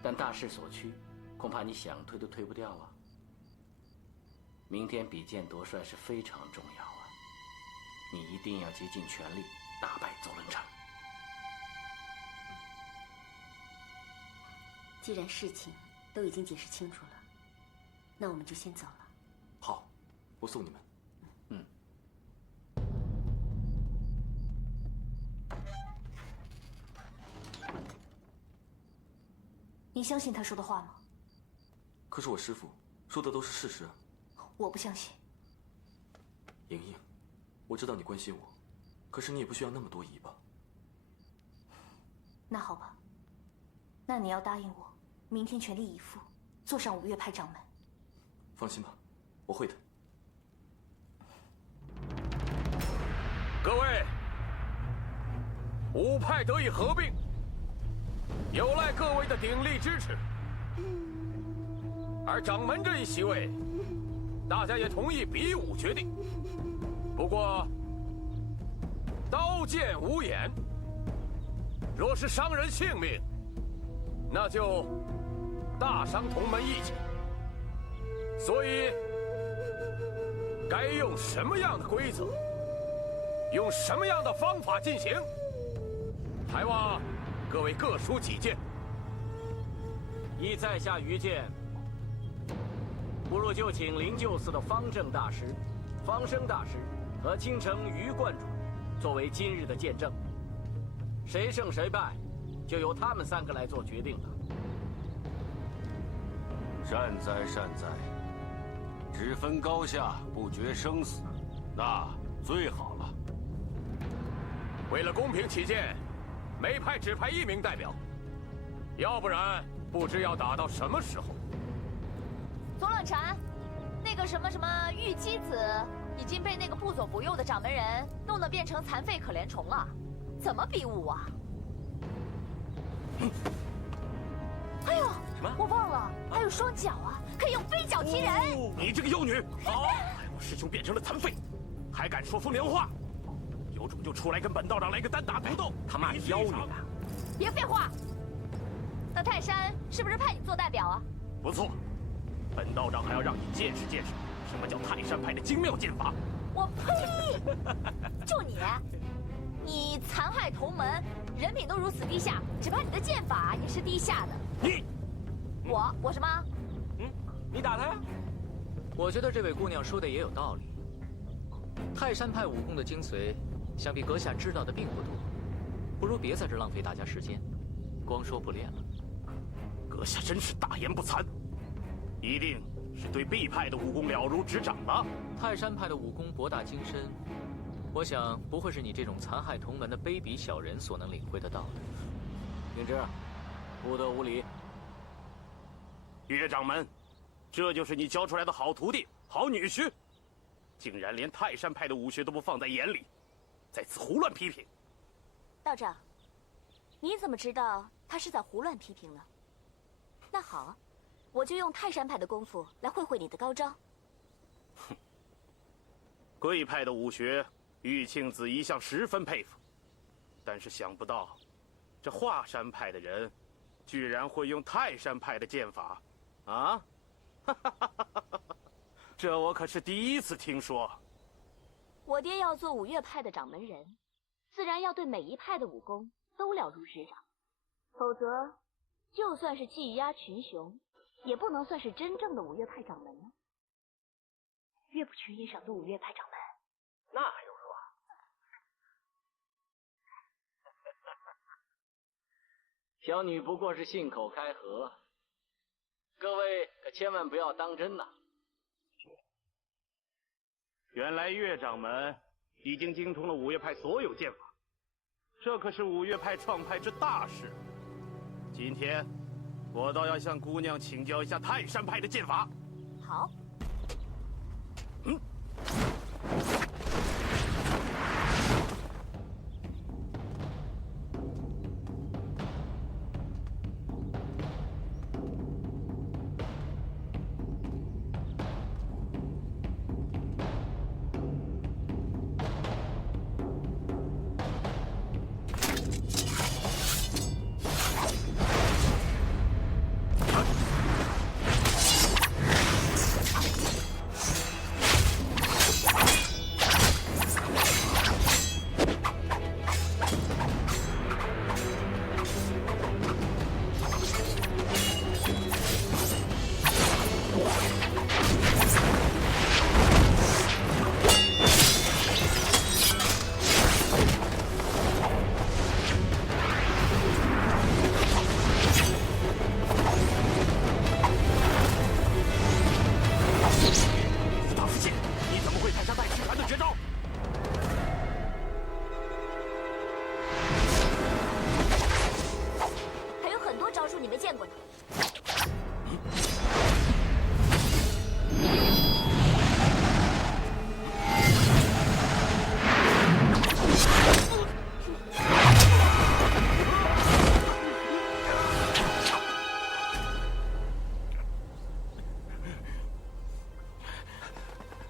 但大势所趋，恐怕你想推都推不掉啊。明天比剑夺帅是非常重要啊，你一定要竭尽全力打败左冷禅。既然事情都已经解释清楚了，那我们就先走了。好，我送你们。你相信他说的话吗？可是我师父说的都是事实啊。我不相信。莹莹，我知道你关心我，可是你也不需要那么多疑吧？那好吧，那你要答应我，明天全力以赴，坐上五岳派掌门。放心吧，我会的。各位，五派得以合并，有赖各位的鼎力支持。而掌门这一席位，大家也同意比武决定。不过，刀剑无眼，若是伤人性命，那就大伤同门义气。所以，该用什么样的规则，用什么样的方法进行，还望各位各抒己见。依在下愚见，不如就请灵鹫寺的方正大师、方生大师和青城余观主作为今日的见证，谁胜谁败，就由他们3个来做决定了。善哉善哉，只分高下，不决生死，那最好了。为了公平起见，每派只派1名代表，要不然不知要打到什么时候。左冷禅，那个什么玉姬子已经被那个不左不右的掌门人弄得变成残废可怜虫了，怎么比武啊？哎呦，什么？我忘了，还有双脚啊，可以用飞脚踢人。你这个妖女，好，害我师兄变成了残废，还敢说风凉话，有种就出来跟本道长来个单打独斗。他骂你妖女呢？别废话。那泰山是不是派你做代表啊？不错，本道长还要让你见识见识什么叫泰山派的精妙剑法。我呸！就你残害同门，人品都如此低下，只怕你的剑法也是低下的。我什么？你打他呀？我觉得这位姑娘说的也有道理。泰山派武功的精髓，想必阁下知道的并不多，不如别在这浪费大家时间，光说不练了。阁下真是大言不惭，一定是对 B 派的武功了如指掌了。泰山派的武功博大精深，我想不会是你这种残害同门的卑鄙小人所能领会得到的。云芝，不得无礼。岳掌门，这就是你教出来的好徒弟、好女婿，竟然连泰山派的武学都不放在眼里，在此胡乱批评。道长，你怎么知道他是在胡乱批评呢？那好，我就用泰山派的功夫来会会你的高招。哼，贵派的武学，玉庆子一向十分佩服，但是想不到，这华山派的人，居然会用泰山派的剑法，啊！这我可是第一次听说。我爹要做五岳派的掌门人，自然要对每一派的武功都了如指掌，否则，就算是技压群雄，也不能算是真正的五岳派掌门呢。岳不群也想做五岳派掌门，那还用说？小女不过是信口开河，各位可千万不要当真呐。原来岳掌门已经精通了五岳派所有剑法，这可是五岳派创派之大事。今天，我倒要向姑娘请教一下泰山派的剑法。好。见过呢。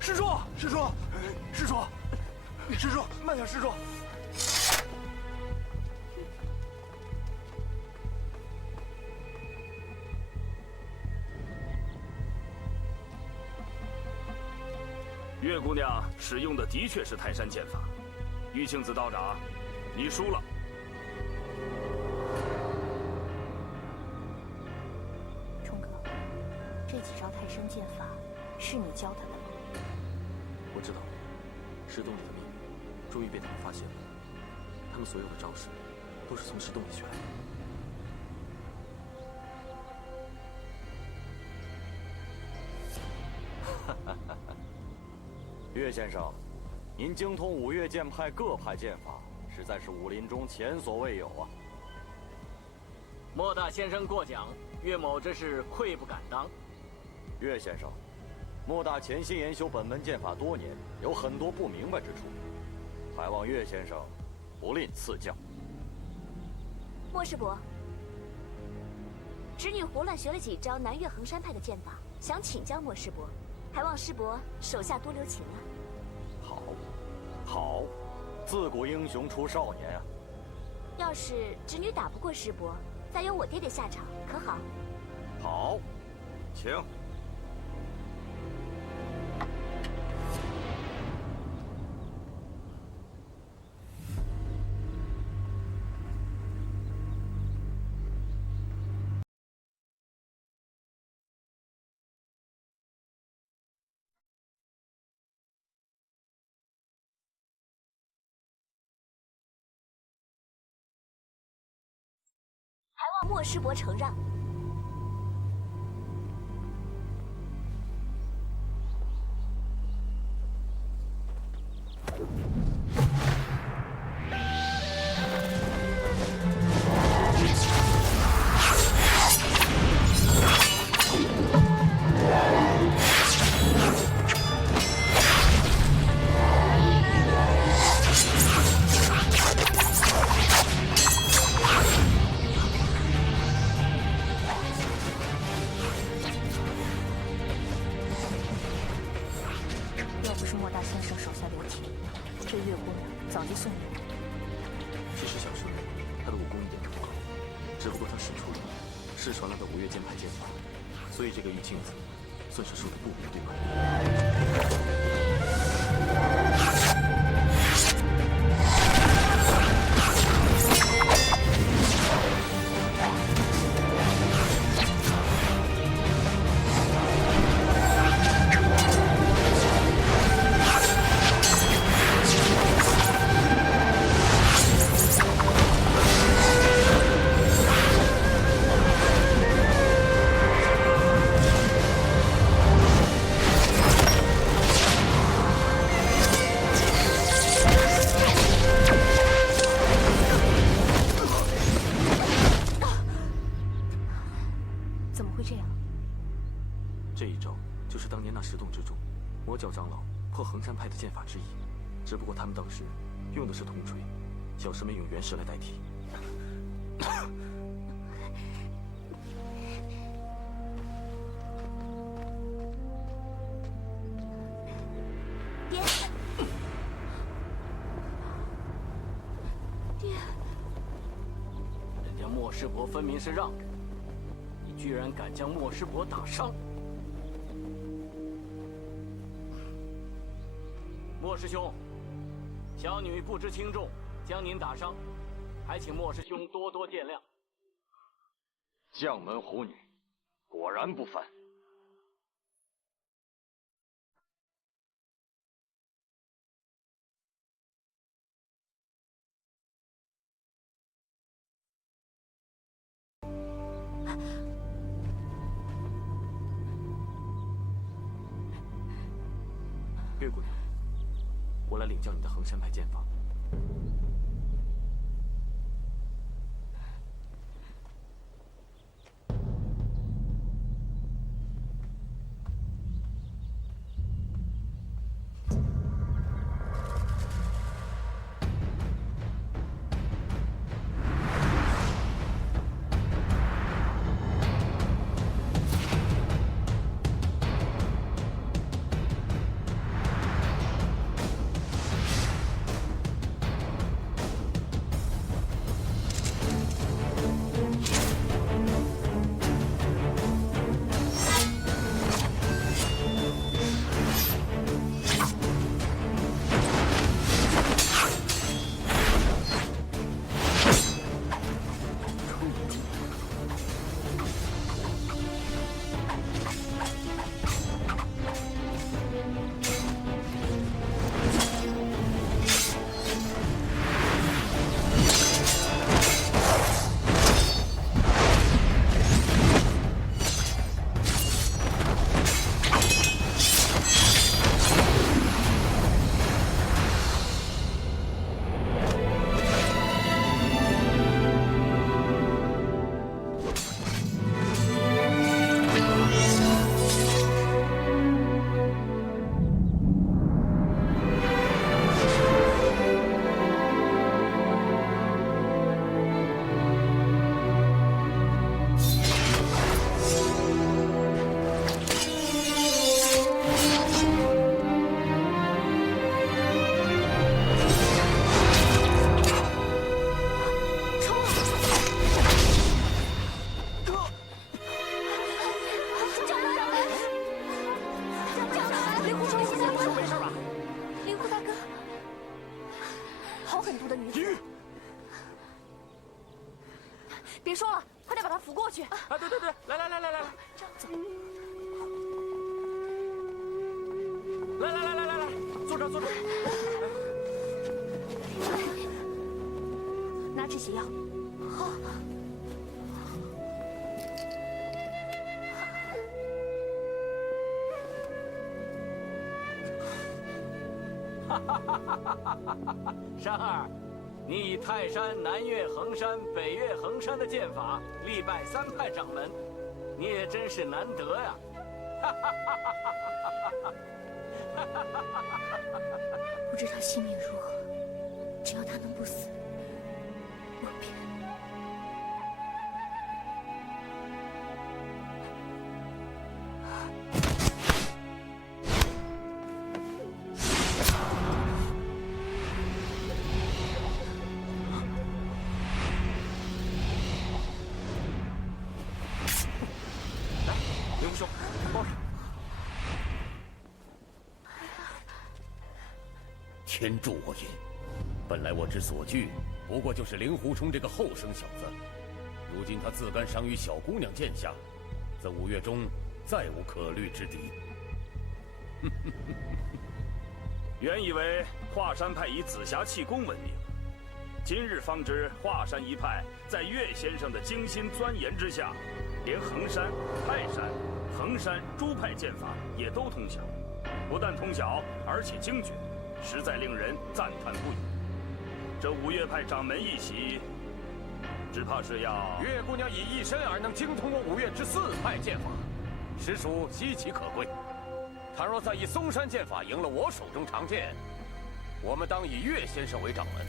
师叔，师叔，师叔，师叔，慢点，师叔。月姑娘使用的的确是泰山剑法，玉庆子道长，你输了。冲哥，这几招泰山剑法是你教他的吗？我知道，石洞里的秘密终于被他们发现了。他们所有的招式都是从石洞里学来的。岳先生，您精通五岳剑派各派剑法，实在是武林中前所未有啊！莫大先生过奖，岳某真是愧不敢当。岳先生，莫大潜心研修本门剑法多年，有很多不明白之处，还望岳先生不吝赐教。莫师伯，侄女胡乱学了几招南岳衡山派的剑法，想请教莫师伯，还望师伯手下多留情啊。好，好，自古英雄出少年啊！要是侄女打不过师伯，再由我爹爹下场，可好？好，请。还望莫师伯承让。其实小师妹她的武功一点都不高，只不过她使出了失传了的五岳剑派剑法，所以这个玉庆子算是输得不明不白。这一招就是当年那石洞之中，魔教长老破衡山派的剑法之一，只不过他们当时用的是铜锤，小师妹用原石来代替。爹，爹，人家莫师伯分明是让着你，居然敢将莫师伯打伤！莫师兄，小女不知轻重，将您打伤，还请莫师兄多多见谅。将门虎女，果然不凡。月姑娘，我来领教你的衡山派剑法。别说了，快点把他扶过去。啊，对，来，这样走。来，坐这。拿止血药。好。山儿，你以泰山南岳衡山、北岳衡山的剑法力败3派掌门，你也真是难得呀！不知他性命如何，只要他能不死，我便。天助我也！本来我之所惧，不过就是令狐冲这个后生小子。如今他自甘伤于小姑娘剑下，自5月中再无可虑之敌。原以为华山派以紫霞气功闻名，今日方知华山一派在岳先生的精心钻研之下，连衡山、泰山、衡山诸派剑法也都通晓。不但通晓，而且精绝，实在令人赞叹不已。这5岳派掌门一席，只怕是要……岳姑娘以一身而能精通我5岳之4派剑法，实属稀奇可贵。倘若再以嵩山剑法赢了我手中长剑，我们当以岳先生为掌门。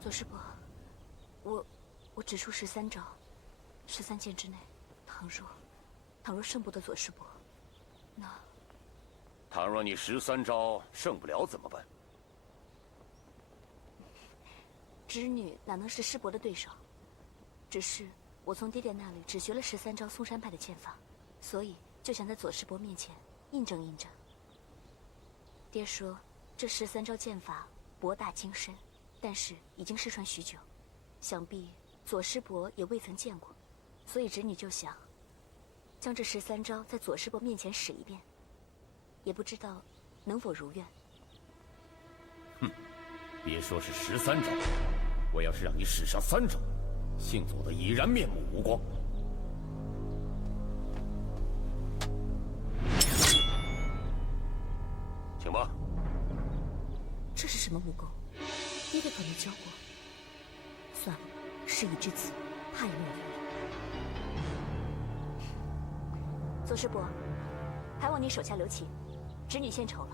左师伯，我只出13招，13剑之内，倘若胜不得左师伯，那倘若你13招胜不了怎么办？侄女哪能是师伯的对手？只是我从爹爹那里只学了13招嵩山派的剑法，所以就想在左师伯面前印证印证。爹说这13招剑法博大精深，但是已经失传许久，想必左师伯也未曾见过，所以侄女就想将这13招在左师伯面前使一遍，也不知道能否如愿。哼，别说是13招，我要是让你使上3招，姓左的已然面目无光。请吧。这是什么武功？爹爹可没教过。算了，事已至此，怕也没有用。左师伯，还望你手下留情，侄女献丑了。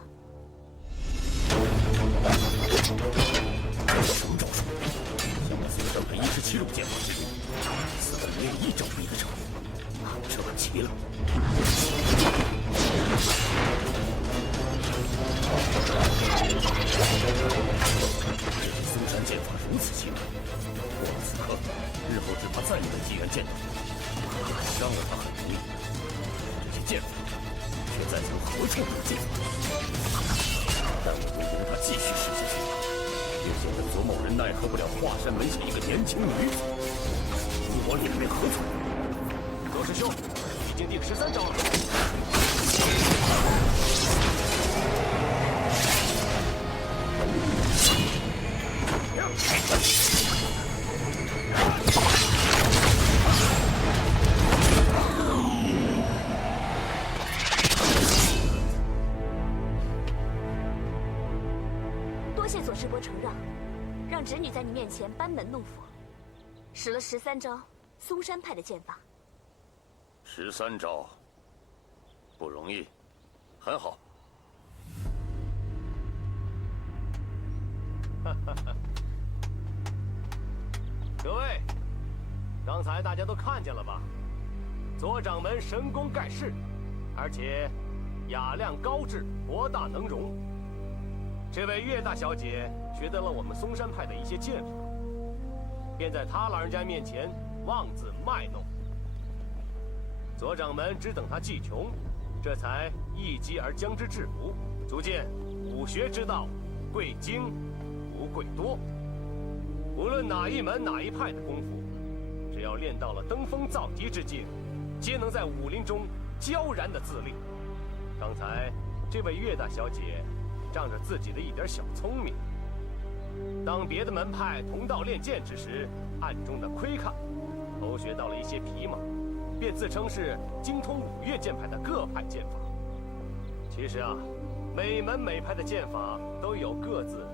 什么招数？像我4个正派17路剑法之中，4个里面1招比一个长，这可奇了。这嵩山剑法如此奇妙，过了此刻，日后只怕再没有机缘见到他。伤了他很容易，这些剑法却再从何处得见？但我不容他继续使下去，又显得左某人奈何不了华山门下一个年轻女子，我脸面何存？左师兄，已经第13招了。多谢左师伯承让，让侄女在你面前班门弄斧，使了13招嵩山派的剑法。13招，不容易，很好。各位，刚才大家都看见了吧？左掌门神功盖世，而且雅量高致，博大能容。这位岳大小姐学得了我们嵩山派的一些剑法，便在她老人家面前妄自卖弄。左掌门只等她技穷，这才一击而将之制服。足见武学之道，贵精不贵多。无论哪一门哪一派的功夫，只要练到了登峰造极之境，皆能在武林中悄然的自立。刚才这位岳大小姐仗着自己的一点小聪明，当别的门派同道练剑之时，暗中的窥看，偷学到了一些皮毛，便自称是精通五岳剑派的各派剑法。其实啊，每门每派的剑法都有各自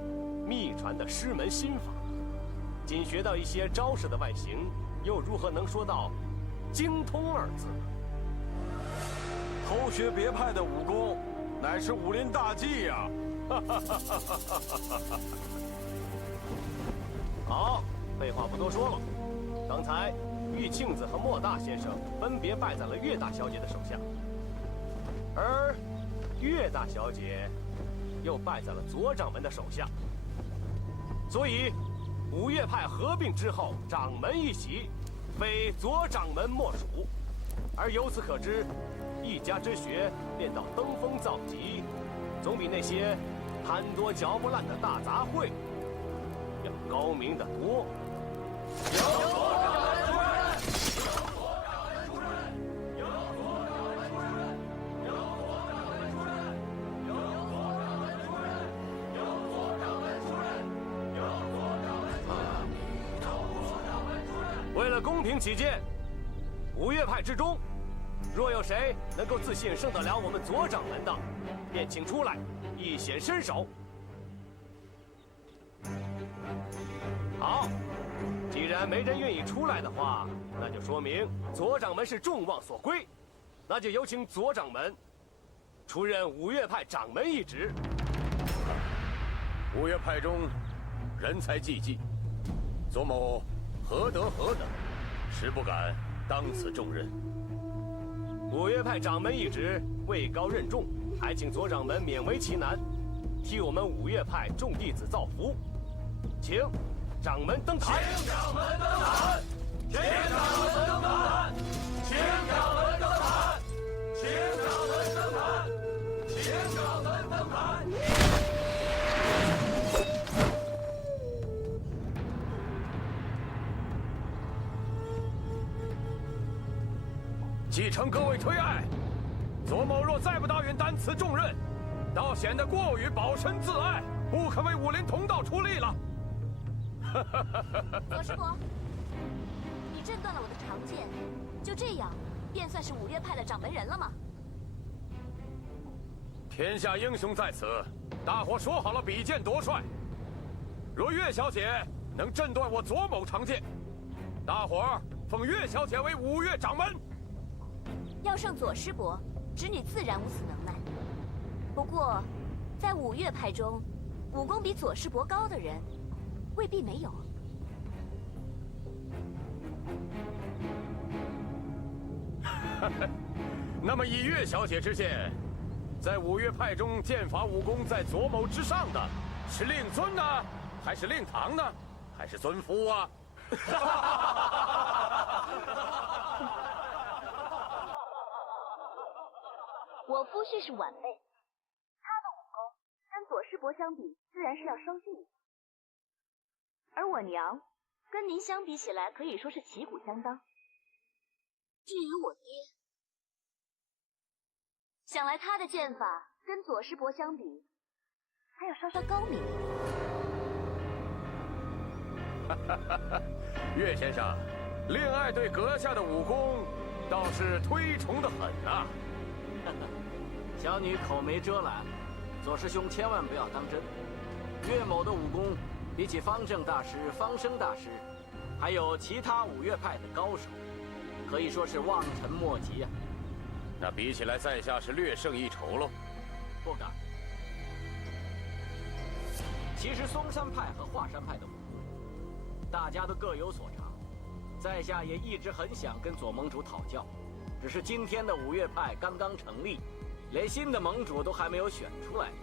秘传的师门心法，仅学到一些招式的外形，又如何能说到精通二字？偷学别派的武功，乃是武林大忌呀！好，废话不多说了。刚才玉庆子和莫大先生分别败在了岳大小姐的手下，而岳大小姐又败在了左掌门的手下。所以，五岳派合并之后，掌门一席，非左掌门莫属。而由此可知，一家之学练到登峰造极，总比那些贪多嚼不烂的大杂烩要高明得多。有左掌门出任！有左掌门出任！有左掌门出任！有左掌门出任！有左掌门出任！有左掌门出任！有左掌门出任！有左掌门出任！为了公平起见，五岳派之中，若有谁能够自信胜得了我们左掌门的，便请出来一显身手。好，既然没人愿意出来的话，那就说明左掌门是众望所归。那就有请左掌门出任五岳派掌门一职。五岳派中人才济济，左某何德何能，实不敢当此重任。五岳派掌门一职位高任重，还请左掌门勉为其难，替我们五岳派众弟子造福。请掌门登坛！请掌门登坛！请掌门登坛！请掌门登坛！请掌门登坛！请掌门登坛！继承各位推爱，左某若再不答应担此重任，倒显得过于保身自爱，不肯为武林同道出力了。左师伯，你震断了我的长剑，就这样，便算是五岳派的掌门人了吗？天下英雄在此，大伙说好了比剑夺帅。若岳小姐能震断我左某长剑，大伙奉岳小姐为五岳掌门。要胜左师伯，侄女自然无此能耐。不过，在五岳派中，武功比左师伯高的人，未必没有。那么以岳小姐之见，在五岳派中剑法武功在左某之上的，是令尊呢，还是令堂呢，还是尊夫啊？我夫婿是晚辈，他的武功跟左师伯相比，自然是要稍逊一些。而我娘跟您相比起来，可以说是旗鼓相当。至于我爹，想来他的剑法跟左师伯相比，还要稍稍高明一点。岳先生，令爱对阁下的武功倒是推崇的很啊。小女口没遮拦，左师兄千万不要当真。岳某的武功比起方正大师、方生大师，还有其他五岳派的高手，可以说是望尘莫及啊。那比起来，在下是略胜一筹喽。不敢。其实嵩山派和华山派的武功，大家都各有所长。在下也一直很想跟左盟主讨教，只是今天的五岳派刚刚成立，连新的盟主都还没有选出来呢。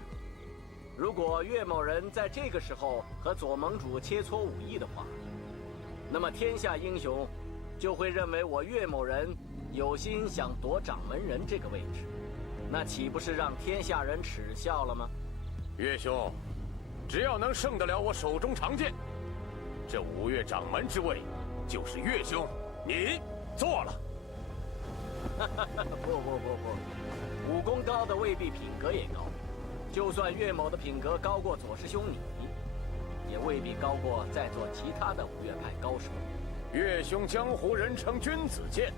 如果岳某人在这个时候和左盟主切磋武艺的话，那么天下英雄就会认为我岳某人有心想夺掌门人这个位置，那岂不是让天下人耻笑了吗？岳兄，只要能胜得了我手中长剑，这五岳掌门之位就是岳兄你做了。不，武功高的未必品格也高。就算岳某的品格高过左师兄你，也未必高过在座其他的五岳派高手。岳兄江湖人称君子剑，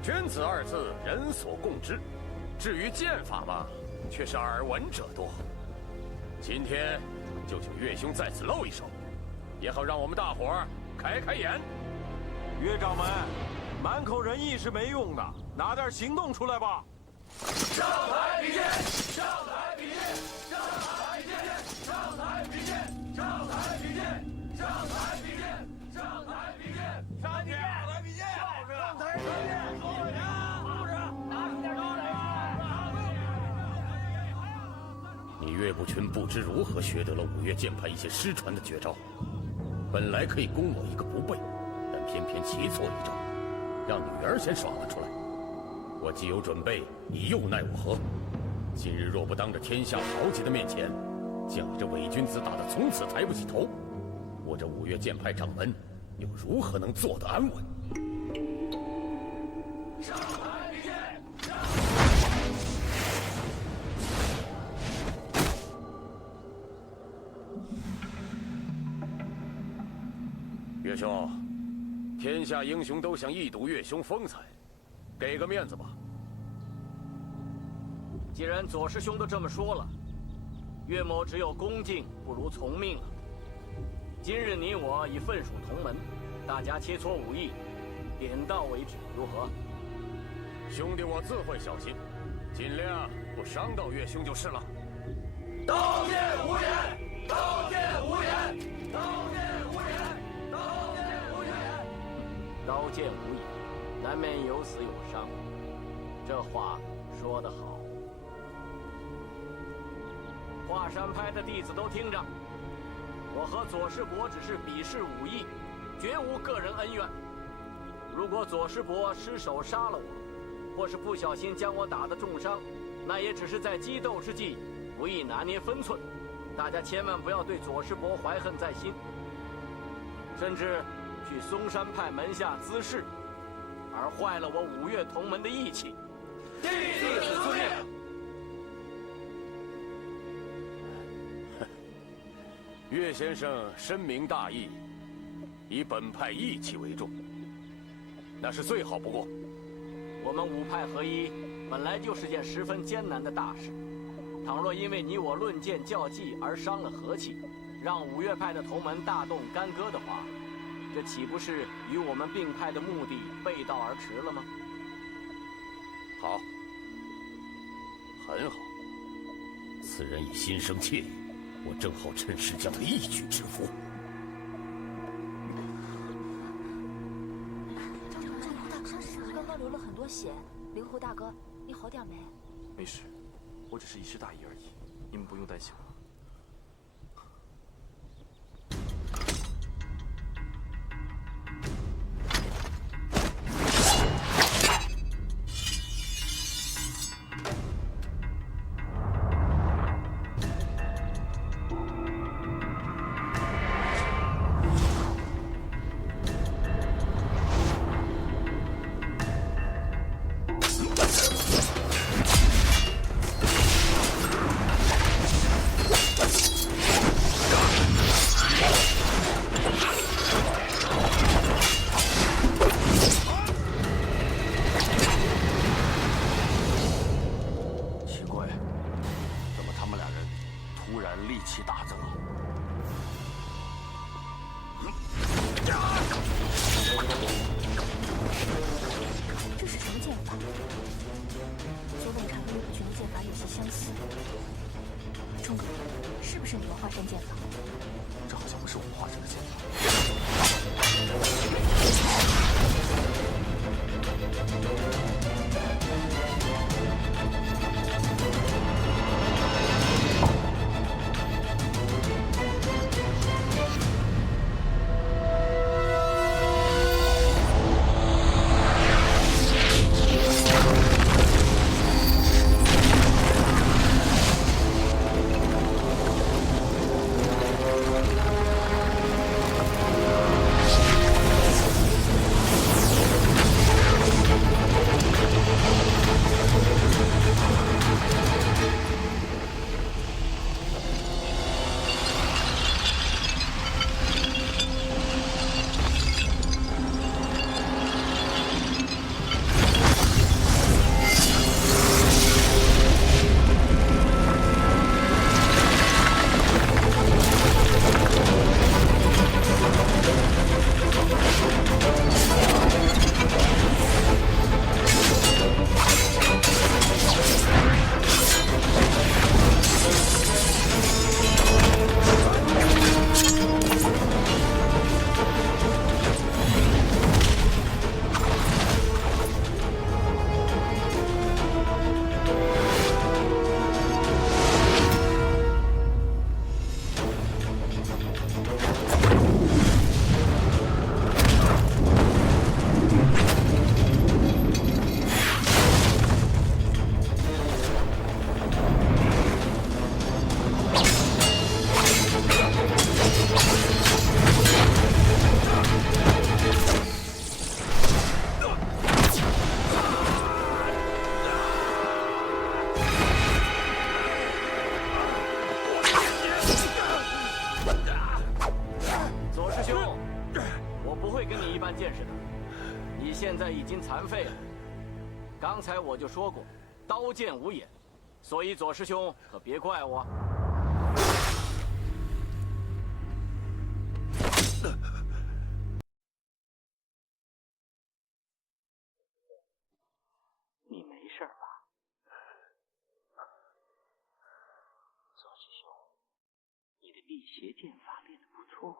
君子二字人所共知，至于剑法嘛，却是耳闻者多。今天就请岳兄在此露一手，也好让我们大伙儿开开眼。岳掌门，满口仁义是没用的，拿点行动出来吧！上台比剑，上台比剑，上台比剑，上台比剑，上台比剑，上台比剑，上台比剑，上台比剑，上台比剑，上台比剑，说呀，拿出点招来！你岳不群不知如何学得了五岳剑派一些失传的绝招，本来可以攻我一个不备，但偏偏棋错一招，让女儿先耍了出来。我既有准备，你又奈我何？今日若不当着天下豪杰的面前，将你这伪君子打得从此抬不起头，我这五岳剑派掌门又如何能坐得安稳？上台比剑，岳兄，天下英雄都想一睹岳兄风采，给个面子吧。既然左师兄都这么说了，岳某只有恭敬不如从命了。今日你我已分属同门，大家切磋武艺，点到为止，如何？兄弟我自会小心，尽量不伤到岳兄就是了。刀剑无眼，刀剑无眼，刀剑无眼，刀剑无眼。刀剑无眼，难免有死有伤。这话说得好。华山派的弟子都听着，我和左师伯只是比试武艺，绝无个人恩怨。如果左师伯失手杀了我，或是不小心将我打得重伤，那也只是在激斗之际不易拿捏分寸，大家千万不要对左师伯怀恨在心，甚至去嵩山派门下滋事，而坏了我五岳同门的义气。弟子遵命。岳先生深明大义，以本派义气为重，那是最好不过。我们五派合一本来就是件十分艰难的大事，倘若因为你我论剑较技而伤了和气，让五岳派的同门大动干戈的话，这岂不是与我们并派的目的背道而驰了吗？好，很好，此人已心生怯意，我正好趁势将他一举制服。刚刚流了很多血，灵狐大哥，你好点没？没事，我只是一时大意而已，你们不用担心我。看见识的，你现在已经残废了。刚才我就说过，刀剑无眼，所以左师兄可别怪我。你没事吧？左师兄，你的辟邪剑法练得不错。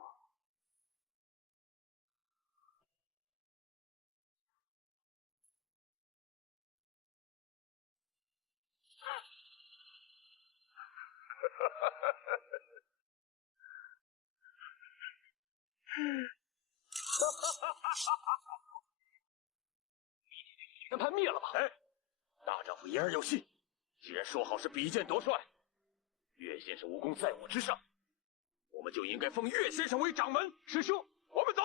宣判灭了吧！哎，大丈夫言而有信。既然说好是比剑夺帅，岳先生武功在我之上，我们就应该封岳先生为掌门。师兄，我们走。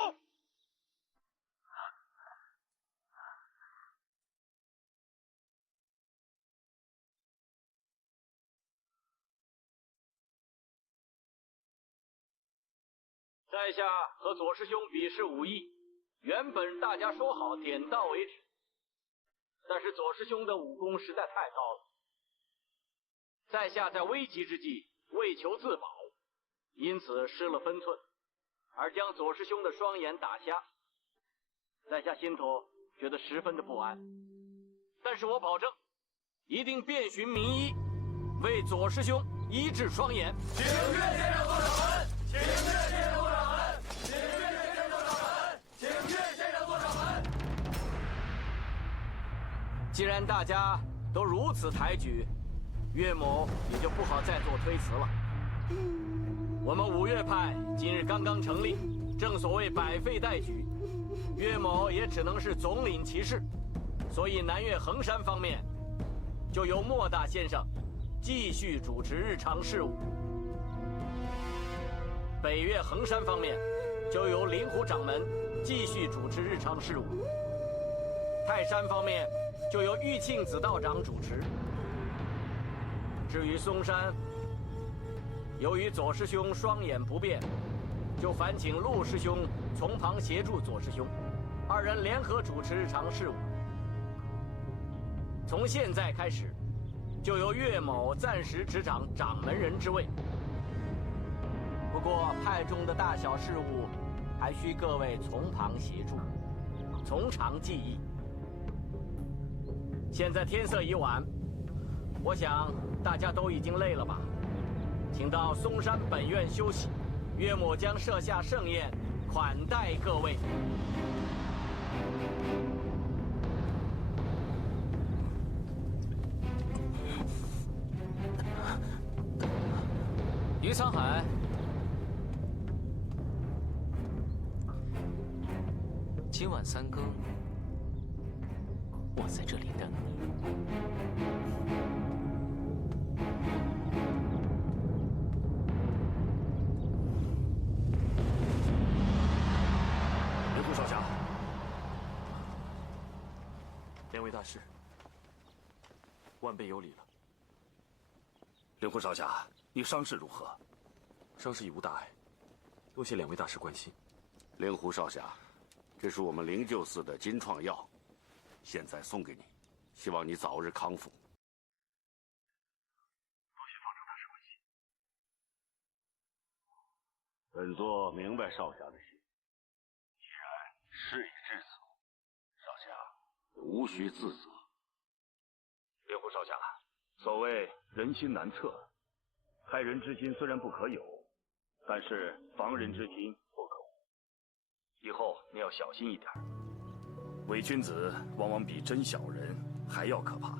在下和左师兄比试武艺，原本大家说好点到为止，但是左师兄的武功实在太高了，在下在危急之际为求自保，因此失了分寸，而将左师兄的双眼打瞎。在下心头觉得十分的不安，但是我保证，一定遍寻名医，为左师兄医治双眼。请岳先生做掌门，请岳先生做掌门，请岳先生做掌门，请岳先生做掌门。既然大家都如此抬举，岳某也就不好再做推辞了。我们五岳派今日刚刚成立，正所谓百废待举，岳某也只能是总领其事，所以南岳衡山方面就由莫大先生继续主持日常事务，北岳衡山方面就由灵狐掌门继续主持日常事务，泰山方面就由玉庆子道长主持。至于嵩山，由于左师兄双眼不便，就烦请陆师兄从旁协助左师兄，二人联合主持日常事务。从现在开始，就由岳某暂时执掌掌门人之位。不过派中的大小事务，还需各位从旁协助，从长计议。现在天色已晚，我想大家都已经累了吧，请到嵩山本院休息。岳某将设下盛宴，款待各位。于沧海，今晚3更，我在这里等你。灵狐少侠，两位大师，晚辈有礼了。灵狐少侠，你伤势如何？伤势已无大碍，多谢两位大师关心。灵狐少侠，这是我们灵鹫寺的金创药，现在送给你，希望你早日康复。多谢方丈大师关心。本座明白少侠的心，既然事已至此，少侠无需自责。灵狐少侠，所谓人心难测，害人之心虽然不可有，但是防人之心不可无。以后你要小心一点，伪君子往往比真小人还要可怕。